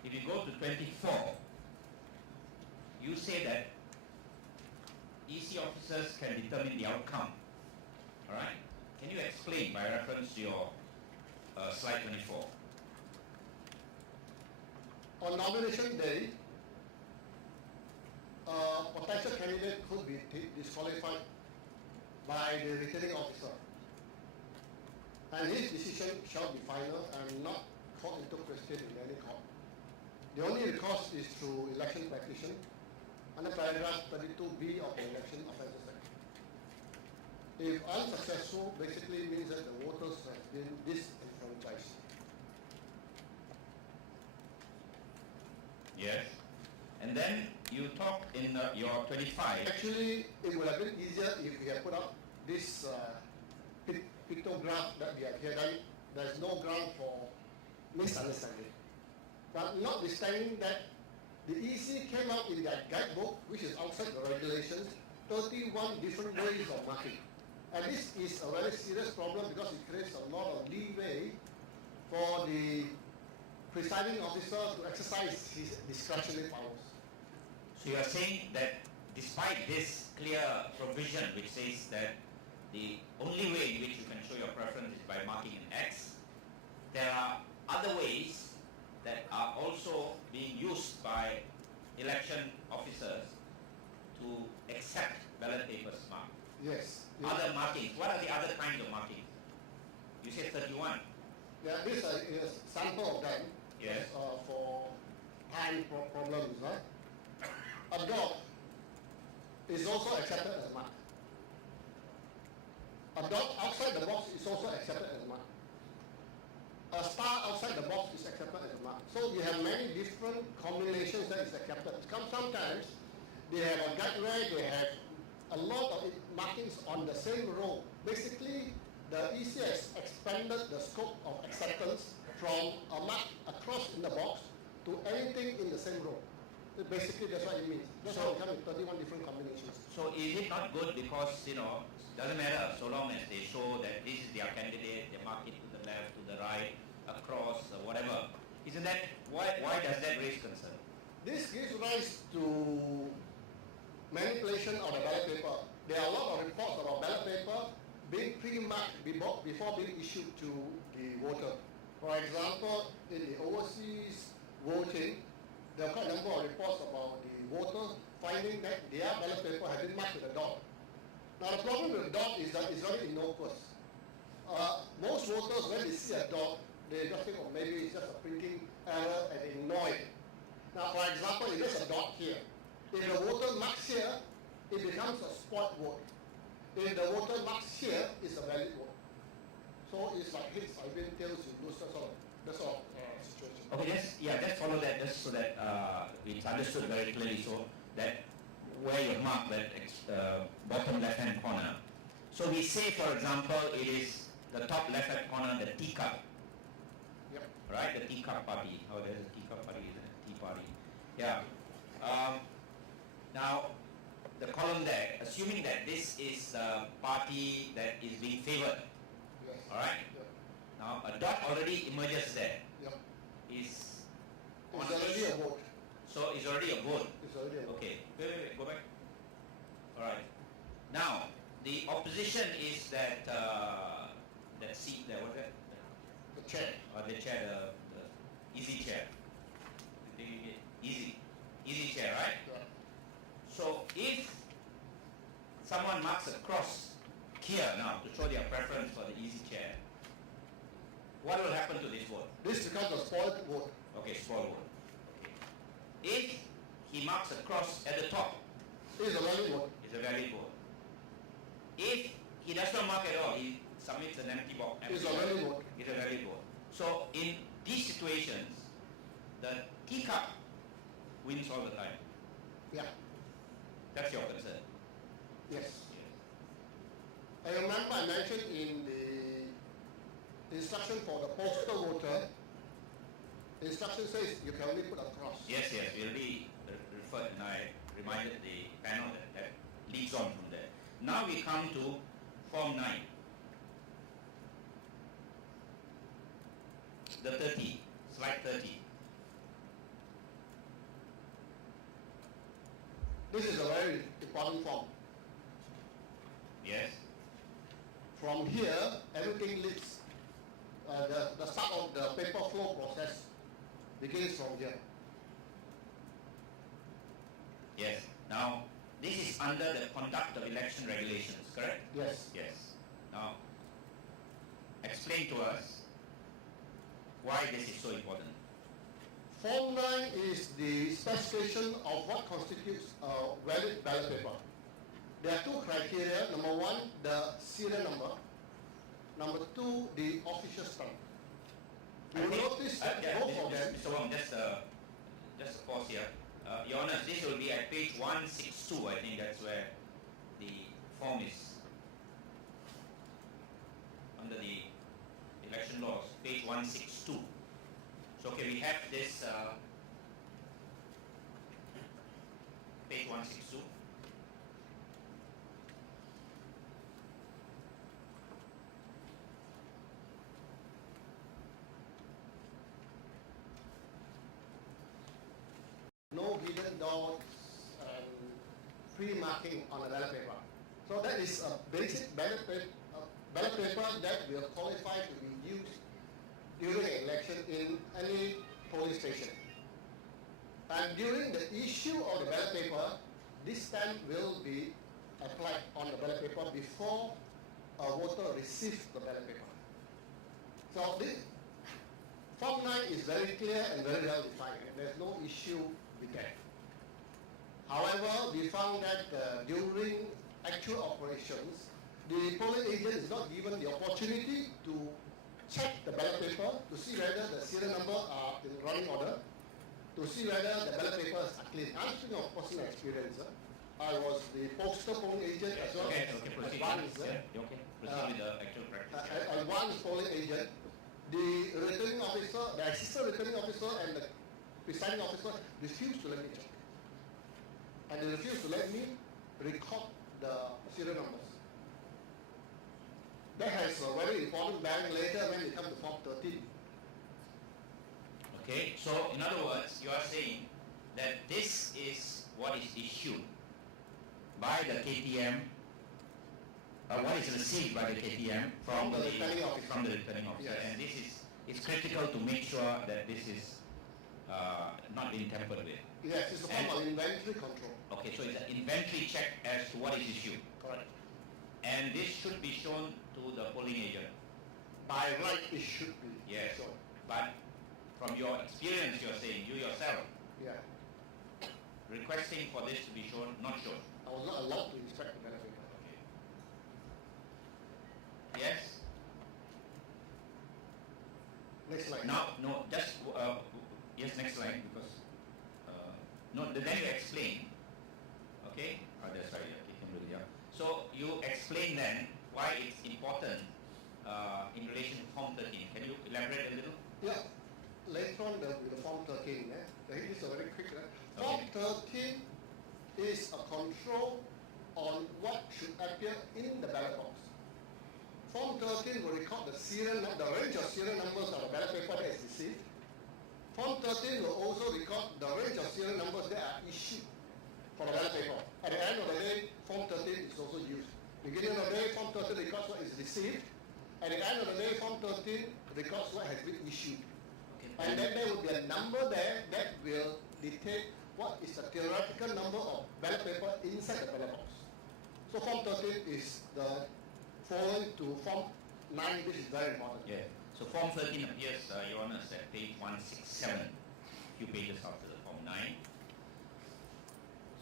if you go to 24, you say that EC officers can determine the outcome. All right? Can you explain by reference to your slide 24? On nomination day, a potential candidate could be disqualified by the returning officer, and his decision shall be final and not called into question in any court. The only recourse is through election petition under paragraph 32B of the Election Offences Act. If unsuccessful, basically means that the voters have been disenfranchised. Yes. And then you talk in your 25. Actually, it would have been easier if we had put up this pictograph that we have here. Then there's no ground for misunderstanding. But notwithstanding that, the EC came out in their guidebook, which is outside the regulations, 31 different ways of marking. And this is a very serious problem because it creates a lot of leeway for the presiding officer to exercise his discretionary powers. So you are saying that despite this clear provision which says that the only way in which you can show your preference is by marking an X, there are other ways that are also being used by election officers to accept ballot papers marked. Yes. Other markings. What are the other kinds of markings? You said 31. Yeah, this is a sample of them. Yes. For time problems. A dot is also accepted as a mark. A dot outside the box is also accepted as a mark. A star outside the box is accepted as a mark. So you have many different combinations that is accepted. Sometimes they have a gut ray, they have a lot of markings on the same row. Basically, the EC has expanded the scope of acceptance from a mark across in the box to anything in the same row. Basically, that's what it means. That's how we come with 31 different combinations. So is it not good because, doesn't matter so long as they show that this is their candidate, they mark it to the left, to the right, across, whatever. Isn't that, why does that raise concern? This gives rise to manipulation of the ballot paper. There are a lot of reports about ballot paper being pre-marked before being issued to the voter. For example, in the overseas voting, there are quite a number of reports about the voter finding that their ballot paper had been marked with a dot. Now the problem with a dot is that it's very innocuous. Most voters, when they see a dot, they just think, oh, maybe it's just a printing error and ignore it. Now, for example, if there's a dot here, if the voter marks here, it becomes a spot vote. If the voter marks here, it's a valid vote. So it's like heads, I mean tails, you lose that sort of situation. Okay, let's follow that just so that it's understood very clearly. So that where you mark that bottom left-hand corner. So we say, for example, it is the top left-hand corner, the teacup. Yep. Right, the teacup party. Oh, there's a teacup party, isn't it? Tea party. Yeah. Now, the column there, assuming that this is the party that is being favored. Yes. All right. Yep. Now, a dot already emerges there. Yep. Is It's already a vote. So it's already a vote. It's already a vote. Okay. Wait. Go back. All right. Now, the opposition is that seat there. What's that? The chair. The chair, the easy chair. Easy chair, right? Yeah. So if someone marks a cross here now to show their preference for the easy chair, what will happen to this vote? This becomes a spoiled vote. Okay, spoil vote. Okay. If he marks a cross at the top, It's a valid vote. it's a valid vote. If he does not mark at all, he submits an empty box. It's a valid vote. It's a valid vote. So in these situations, the teacup wins all the time. Yeah. That's your concern. Yes. I remember I mentioned in the instruction for the postal voter, the instruction says you can only put a cross. Yes, we already referred, and I reminded the panel that leads on from there. Now we come to Form 9. The 30, slide 30. This is a very important form. Yes. From here, everything leads. The start of the paper flow process begins from here. Yes. Now, this is under the conduct of election regulations, correct? Yes. Yes. Now, explain to us why this is so important. Form 9 is the specification of what constitutes a valid ballot paper. There are two criteria. Number one, the serial number. Number two, the official stamp. You will notice that both of them. Mr. Wong, just a pause here. Your Honor, this will be at page 162. I think that's where the form is under the election laws. Page 162. So okay, we have this page 162. No hidden dots and pre-marking on the ballot paper. So that is a basic ballot paper that will qualify to be used during an election in any polling station. And during the issue of the ballot paper, this stamp will be applied on the ballot paper before a voter receives the ballot paper. So this Form 9 is very clear and very well defined, and there's no issue with that. However, we found that during actual operations, the polling agent is not given the opportunity to check the ballot paper to see whether the serial number are in running order, to see whether the ballot papers are clean. I'm speaking of personal experience. I was the postal polling agent as well as Proceed. one. Okay, proceed with the actual practice. As one polling agent, the returning officer, the assistant returning officer and the presiding officer refused to let me check. And they refused to let me record the serial numbers. That has a very important bearing later when we come to Form 13. Okay, so in other words, you are saying that this is what is issued by the KTM, what is received by the KTM from the returning officer. Yes. And this is it's critical to make sure that this is not being tampered with. Yes, it's a form of inventory control. Okay, so it's an inventory check as to what is issued. Correct. And this should be shown to the polling agent. By right, it should be. Yes. So, But from your experience, you're saying, you yourself, yeah. requesting for this to be shown, not shown. I was not allowed to inspect the ballot paper. Yes? next slide. No, just yes, next slide, because no, then you explain. Okay, that's right. Okay, yeah. So you explain then why it's important in relation to Form 13. Can you elaborate a little? Yeah. Later on there will be the Form 13. I think this is a very quick. Form 13 is a control on what should appear in the ballot box. Form 13 will record the range of serial numbers of the ballot paper that is received. Form 13 will also record the range of serial numbers that are issued for the ballot paper. At the end of the day, Form 13 is also used. Beginning of the day, Form 13 records what is received. At the end of the day, Form 13 records what has been issued. Okay. And then there will be a number there that will dictate what is the theoretical number of ballot paper inside the ballot box. So Form 13 is the following to Form 9, which is very important. Yeah. So Form 13 appears, Your Honour, at page 167, a few pages after the Form 9.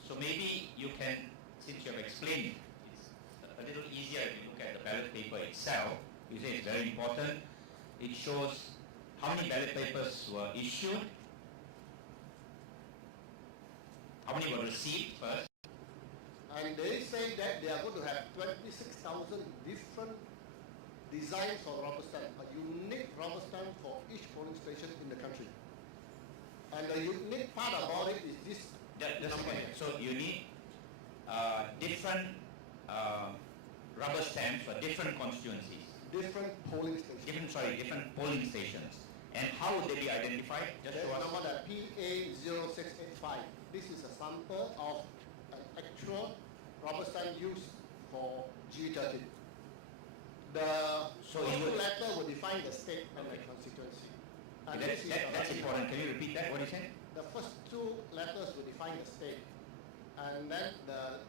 So maybe you can, since you have explained, it's a little easier if you look at the ballot paper itself. You say it's very important. It shows how many ballot papers were issued, how many were received first. And they say that they are going to have 26,000 different designs for rubber stamp, a unique rubber stamp for each polling station in the country. And the unique part about it is this number here. So you need different rubber stamps for different constituencies. Different polling stations. Different polling stations. And how would they be identified? Just There's show us. number that PA0685. This is a sample of an actual rubber stamp used for GE13. The first letter will define the state and the constituency. And That's important. Can you repeat that? What you said? The first two letters will define the state, and then the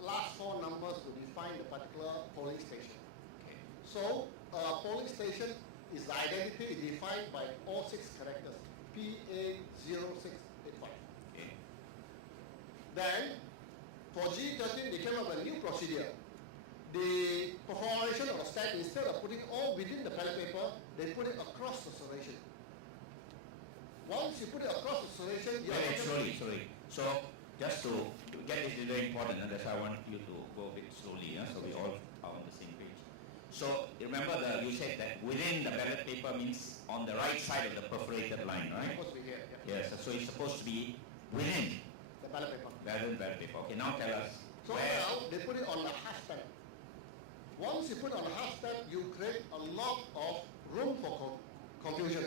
last four numbers will define the particular polling station. Okay. So a polling station is the identity defined by all 6 characters, PA0685. Okay. Then, for G13, they came up with a new procedure. The perforation of a stamp, instead of putting all within the ballot paper, they put it across the serration. Once you put it across the serration, you Sorry. So, just to get this is very important, and that's why I want you to go a bit slowly, so we all are on the same page. So, remember you said that within the ballot paper means on the right side of the perforated line, right? It's supposed to be here. Yeah. Yes, so it's supposed to be within The ballot paper. ballot paper. Okay, now tell us So where. now they put it on the half stamp. Once you put it on the half stamp, you create a lot of room for confusion.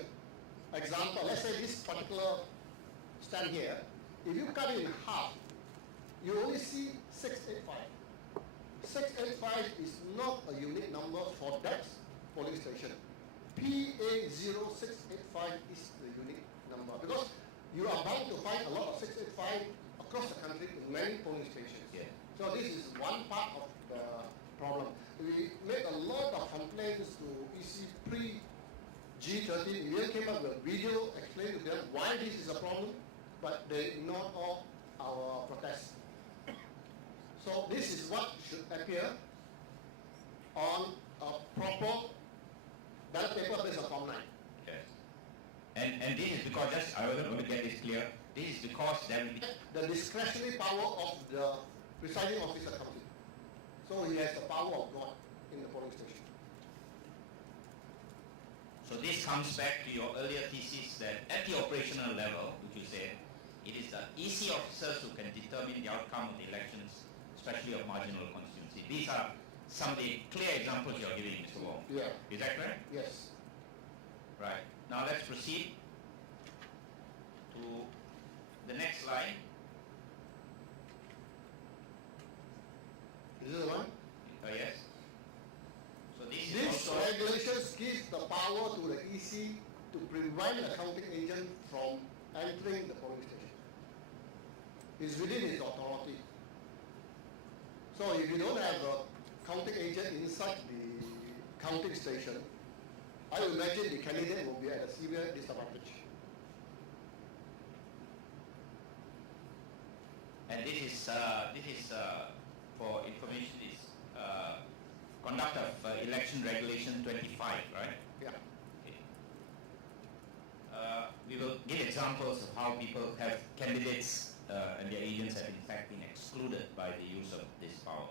Example, let's say this particular stamp here, if you cut it in half, you only see 685. 685 is not a unique number for that polling station. PA0685 is the unique number because you are bound to find a lot of 685 across the country in many polling stations. Yeah. So this is one part of the problem. We made a lot of complaints to EC pre-G13. We even came up with a video explaining to them why this is a problem, but they ignored all our protests. So this is what should appear on a proper ballot paper based on Form 9. Yes. And this is because, just I want to get this clear, this is because there will be The discretionary power of the presiding officer comes in. So he has the power of God in the polling station. So this comes back to your earlier thesis that at the operational level, which you said, it is the EC officers who can determine the outcome of the elections, especially of marginal constituency. These are some of the clear examples you're giving, Mr. Wong. Yeah. Is that correct? Yes. Right. Now let's proceed to the next slide. Is this the one? Yes. So this is These also regulations give the power to the EC to prevent the counting agent from entering the polling station. It's within its authority. So if you don't have a counting agent inside the counting station, I would imagine the candidate will be at a severe disadvantage. and this is for information is conduct of election regulation 25, right? Yeah. Okay. we will give examples of how people have candidates and their agents have in fact been excluded by the use of this power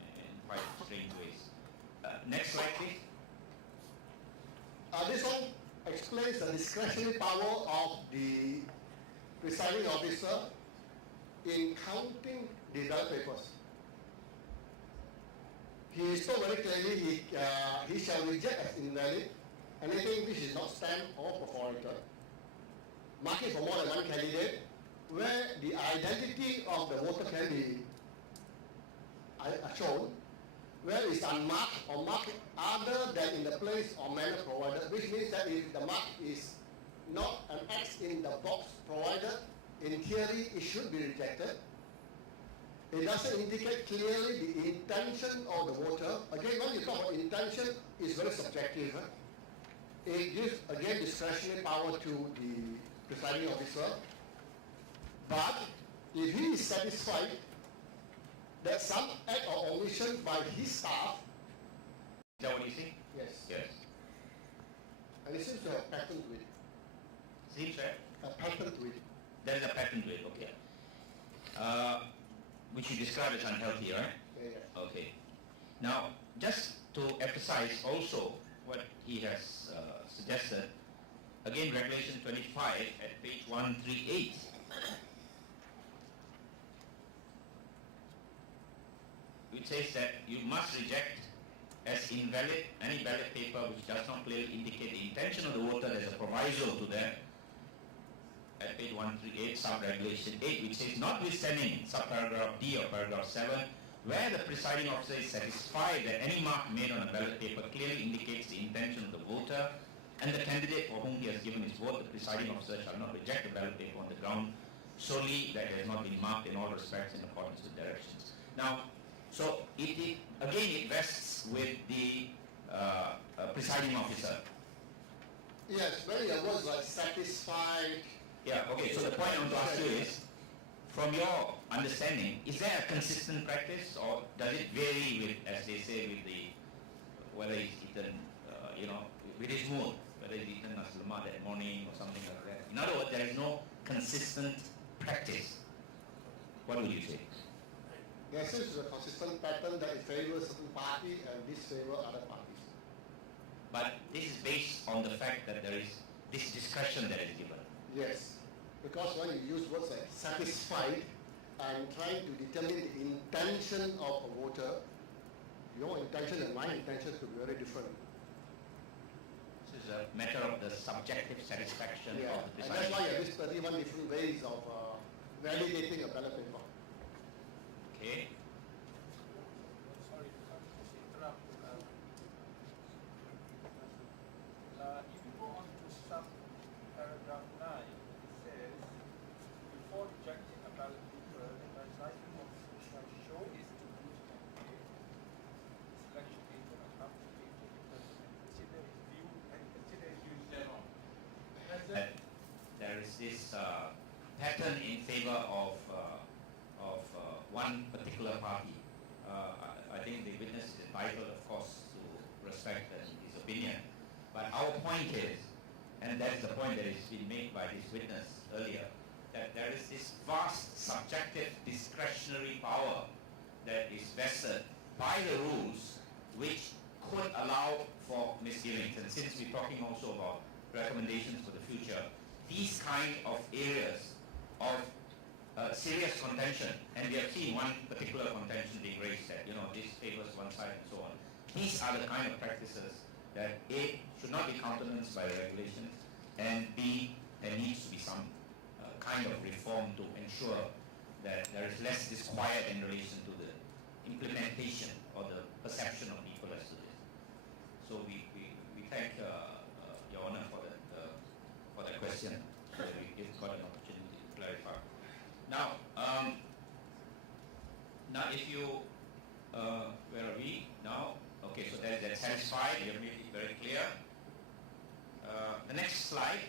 in quite strange ways. Next slide, please. This one explains the discretionary power of the presiding officer in counting the ballot papers. He told very clearly he shall reject as invalid anything which is not stamped or perforated, marking for more than one candidate, where the identity of the voter can be shown, where it's unmarked or marked other than in the place or manner provided, which means that if the mark is not an X in the box provided, in theory it should be rejected. It doesn't indicate clearly the intention of the voter. Again, when you talk about intention, it's very subjective. It gives, again, discretionary power to the presiding officer. But if he is satisfied that some act or omission by his staff. Is that what you see? Yes. Yes. And it seems to have pattern to it. Seems right? A pattern to it. There is a pattern to it, okay. Which you describe as unhealthy, right? Yeah. Okay. Now, just to emphasize also what he has suggested, again, Regulation 25 at page 138. Which says that you must reject as invalid any ballot paper which does not clearly indicate the intention of the voter. There's a proviso to that at page 138, sub-regulation 8, which says, notwithstanding subparagraph D or paragraph 7, where the presiding officer is satisfied that any mark made on a ballot paper clearly indicates the intention of the voter and the candidate for whom he has given his vote, the presiding officer shall not reject the ballot paper on the ground solely that it has not been marked in all respects in accordance with directions. Now, so again it vests with the presiding officer. Yes, when your words like satisfied. Yeah, okay, so the point I want to ask you is, from your understanding, is there a consistent practice or does it vary with, as they say, with the, whether it's eaten, with his mood, whether it's eaten as lemak that morning or something like that? In other words, there is no consistent practice. What would you say? There seems to be a consistent pattern that it favors certain party and disfavor other parties. But this is based on the fact that there is this discretion that is given. Yes, because when you use words like satisfied and trying to determine the intention of a voter, your intention and my intention could be very different. This is a matter of the subjective satisfaction Yeah, of the and that's presiding. why you have this 31 different ways of validating a ballot paper. Okay. Sorry to interrupt. If you go on to sub-paragraph 9, it says, before rejecting a ballot paper, the presiding officer shall show its duties and candidate, selection paper, account paper, and consider his views thereon. There is this pattern in favor of one particular party. I think the witness is entitled, of course, to respect his opinion. But our point is, and that's the point that has been made by this witness earlier, that there is this vast subjective discretionary power that is vested by the rules which could allow for misgivings. And since we're talking also about recommendations for the future, these kind of areas of serious contention, and we have seen one particular contention being raised that, this favors one side and so on. These are the kind of practices that A, should not be countenanced by the regulations, and B, there needs to be some kind of reform to ensure that there is less disquiet in relation to the implementation or the perception of people as to this. So we thank Your Honor for that question. So we got an opportunity to clarify. Now, if you, where are we now? Okay, so that's satisfied. You have made it very clear. The next slide.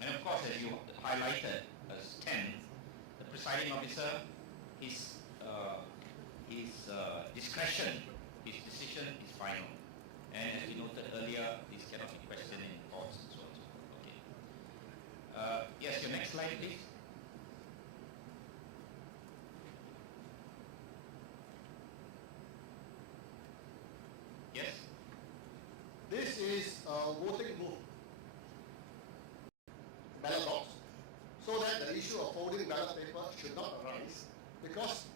And of course, as you highlighted as 10, the presiding officer, his discretion, his decision is final. And as we noted earlier, this cannot be questioned in courts and so on. Okay. Yes, your next slide, please. Yes. This is a voting booth ballot box, so that the issue of folding ballot paper should not arise, because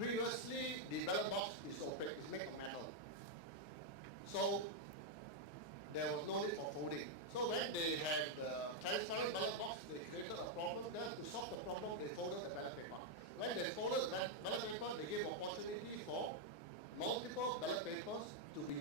previously the ballot box is opaque, it's made of metal. So there was no need for folding. So when they had the transparent ballot box, they created a problem. Then to solve the problem, they folded the ballot paper. When they folded the ballot paper, they gave opportunity for multiple ballot papers to be